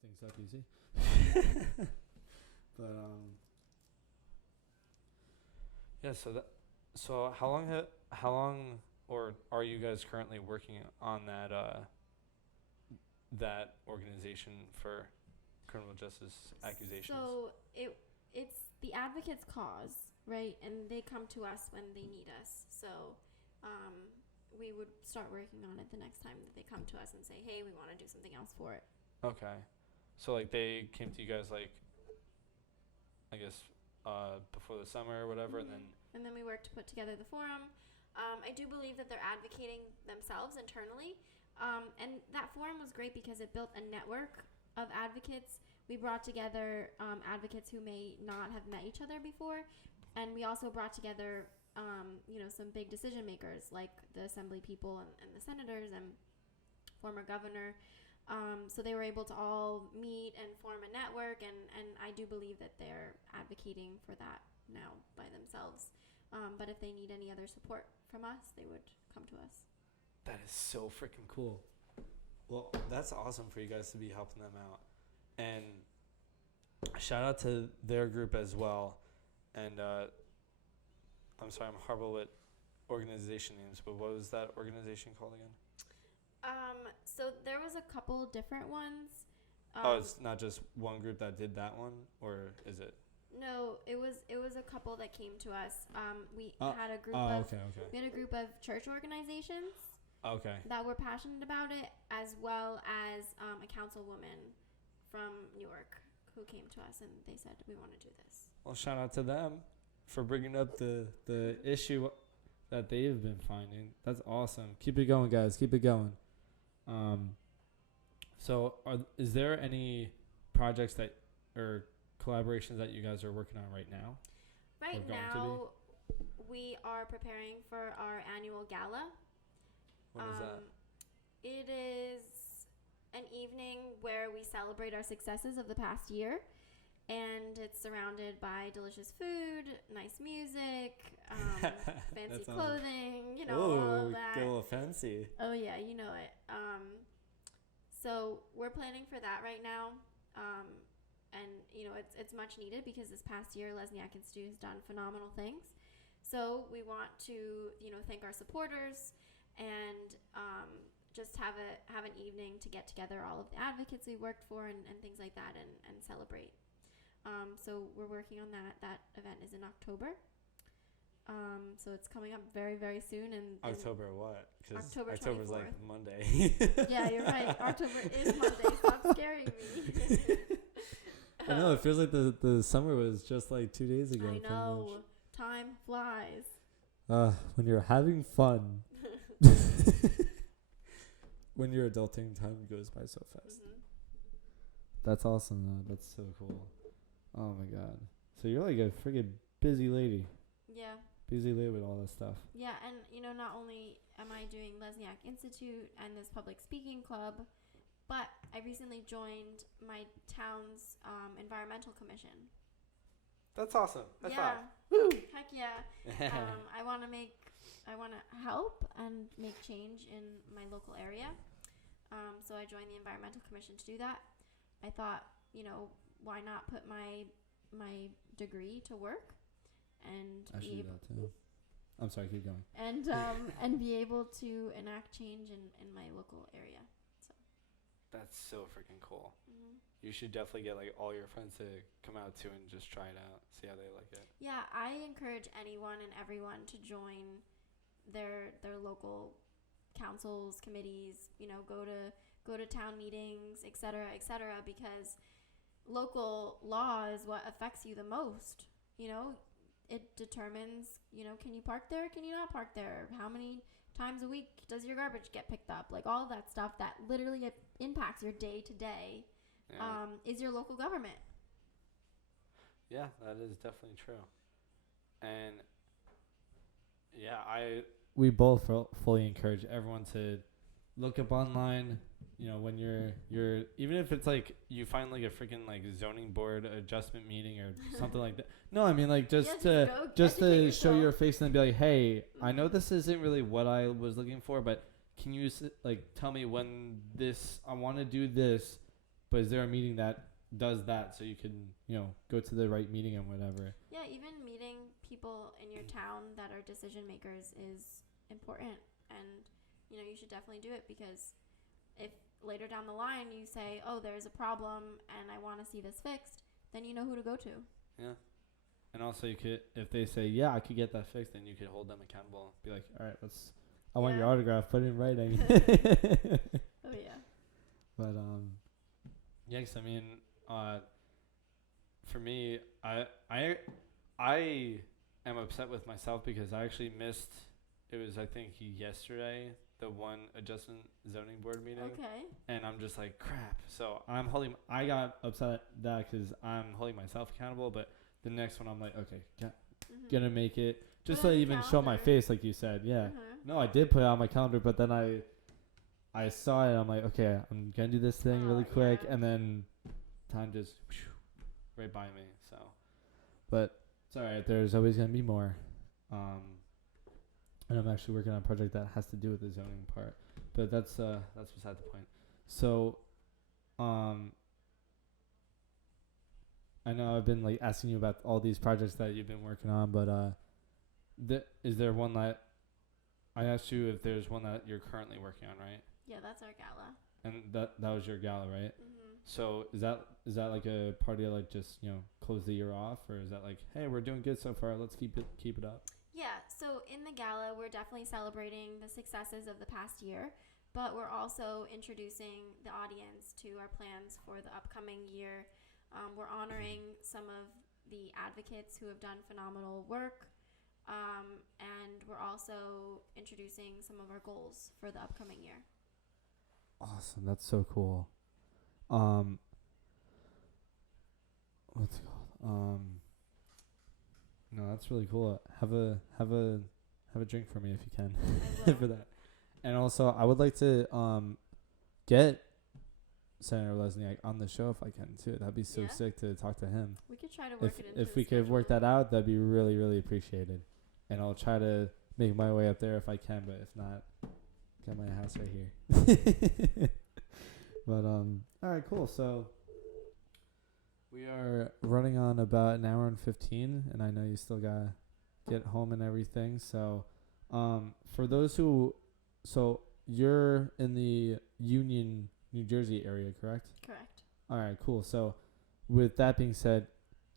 Things up easy. But yeah. So how long or are you guys currently working on that organization for criminal justice accusations? So it's the advocate's cause, right? And they come to us when they need us. So we would start working on it the next time that they come to us and say, hey, we want to do something else for it. Okay. So like they came to you guys like I guess before the summer or whatever, and then we worked to put together the forum. I do believe that they're advocating themselves internally. And that forum was great because it built a network of advocates. We brought together advocates who may not have met each other before. And we also brought together, some big decision makers like the assembly people and the senators and former governor. So they were able to all meet and form a network. And I do believe that they're advocating for that now by themselves. But if they need any other support from us, they would come to us. That is so freaking cool. Well, that's awesome for you guys to be helping them out. And shout out to their group as well. And I'm sorry, I'm horrible with organization names, but what was that organization called again? So there was a couple different ones. It's not just one group that did that one, or is it? No, it was a couple that came to us. We had a group of we had a group of church organizations that were passionate about it, as well as a councilwoman from Newark who came to us, and they said, we want to do this. Well, shout out to them for bringing up the issue that they've been finding. That's awesome. Keep it going, guys. Keep it going. So is there any projects that or collaborations that you guys are working on right now? Right now, we are preparing for our annual gala. What is that? It is an evening where we celebrate our successes of the past year, and it's surrounded by delicious food, nice music, fancy clothing, all of that. Get a little fancy. Oh yeah, you know it. So we're planning for that right now. And it's much needed because this past year Lesniak Institute has done phenomenal things. So we want to thank our supporters and just have an evening to get together all of the advocates we worked for and things like that and celebrate. So we're working on that. That event is in October. So it's coming up very, very soon. And October what? Because October's 24th. like Monday. Yeah, you're right. October is Monday. Stop scaring me. I know, it feels like the summer was just like 2 days ago. I know. Time flies. When you're having fun. When you're adulting, time goes by so fast. Mm-hmm. That's awesome, though. That's so cool. Oh, my God. So you're like a friggin' busy lady. Yeah. Busy lady with all this stuff. Yeah, and, not only am I doing Lesniak Institute and this public speaking club, but I recently joined my town's environmental commission. That's awesome. That's Woo! Heck yeah. I want to help and make change in my local area. So I joined the environmental commission to do that. I thought, why not put my degree to work and I should do that too. I'm sorry, keep going. And be able to enact change in my local area. So that's so freaking cool. Mm-hmm. You should definitely get like all your friends to come out too and just try it out, see how they like it. Yeah, I encourage anyone and everyone to join their local councils, committees, go to town meetings, et cetera, because local law is what affects you the most. It determines, can you park there? Can you not park there? How many times a week does your garbage get picked up? Like all of that stuff that literally impacts your day to day is your local government. Yeah, that is definitely true. And yeah, we both fully encourage everyone to look up online, when you're even if it's like you find like a freaking like zoning board adjustment meeting or something like that. No, I mean like just to show your face and then be like, hey, I know this isn't really what I was looking for, but can you like tell me when I want to do this, but is there a meeting that does that so you can go to the right meeting and whatever. Yeah, even meeting people in your town that are decision makers is important, and you should definitely do it, because if later down the line you say, oh, there's a problem and I want to see this fixed, then you know who to go to. Yeah. And also you could, if they say, yeah, I could get that fixed, then you could hold them accountable. Be like, all right, I want your autograph, put it in writing. Oh yeah. But yeah, 'cause I mean, for me, I am upset with myself because I actually missed. It was, I think, yesterday, the one adjustment zoning board meeting. Okay. And I'm just like, crap. So I got upset at that because I'm holding myself accountable. But the next one, I'm like, okay, gonna make it. Just to even show my face, like you said. Yeah. No, I did put it on my calendar, but then I saw it. I'm like, okay, I'm gonna do this thing really quick, and then time just right by me. So, but it's alright. There's always gonna be more. And I'm actually working on a project that has to do with the zoning part, but that's beside the point. So, I know I've been like asking you about all these projects that you've been working on, but is there one that I asked you if there's one that you're currently working on, right? Yeah, that's our gala. And that was your gala, right? Mm-hmm. So is that like a party to like just close the year off, or is that like, hey, we're doing good so far, let's keep it up? Yeah, so in the gala, we're definitely celebrating the successes of the past year, but we're also introducing the audience to our plans for the upcoming year. We're honoring some of the advocates who have done phenomenal work, and we're also introducing some of our goals for the upcoming year. Awesome, that's so cool. What's it called? No, that's really cool. Have a drink for me if you can for that. And also, I would like to get Senator Lesniak on the show if I can too. That'd be so sick to talk to him. We could try to work it into if we could work that out, that'd be really, really appreciated. And I'll try to make my way up there if I can, but if not, got my house right here. But all right, cool. So we are running on about an hour and 15, and I know you still gotta get home and everything. So for those so you're in the Union, New Jersey area, correct? Correct. All right, cool. So with that being said,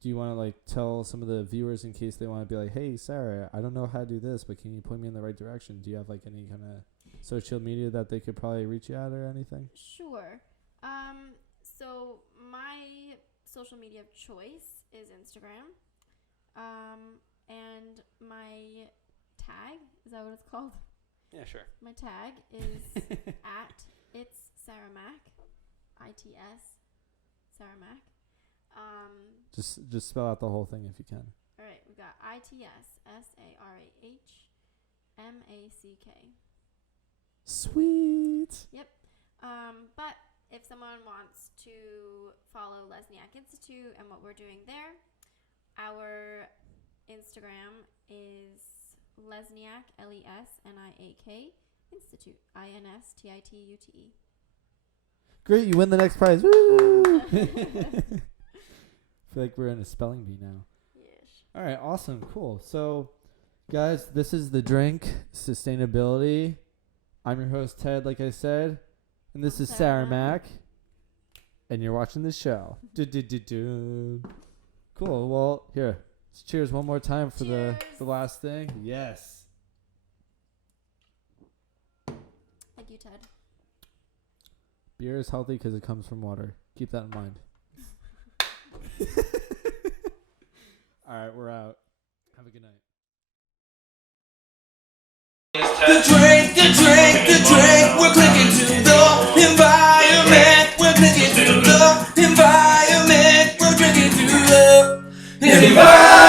do you want to like tell some of the viewers in case they want to be like, hey, Sarah, I don't know how to do this, but can you point me in the right direction? Do you have like any kind of social media that they could probably reach you at or anything? Sure. So my social media of choice is Instagram. And my tag, is that what it's called? Yeah, sure. My tag is at It's Sarah Mack, ITS Sarah Mack. Just spell out the whole thing if you can. All right, we got ITS SARAHMACK. Sweet. Yep. But if someone wants to follow Lesniak Institute and what we're doing there, our Instagram is Lesniak LESNIAK Institute INSTITUTE. Great, you win the next prize. Woo! I feel like we're in a spelling bee now. Yes. All right, awesome, cool. So, guys, this is The Drink Sustainability. I'm your host, Ted, like I said. And this is Sarah Mack. And you're watching the show. Cool, well, here. Let's cheers one more time for the last thing. Yes. Thank you, Ted. Beer is healthy because it comes from water. Keep that in mind. All right, we're out. Have a good night. The drink, we're clicking to the environment. We're clicking to the environment. We're drinking to the environment.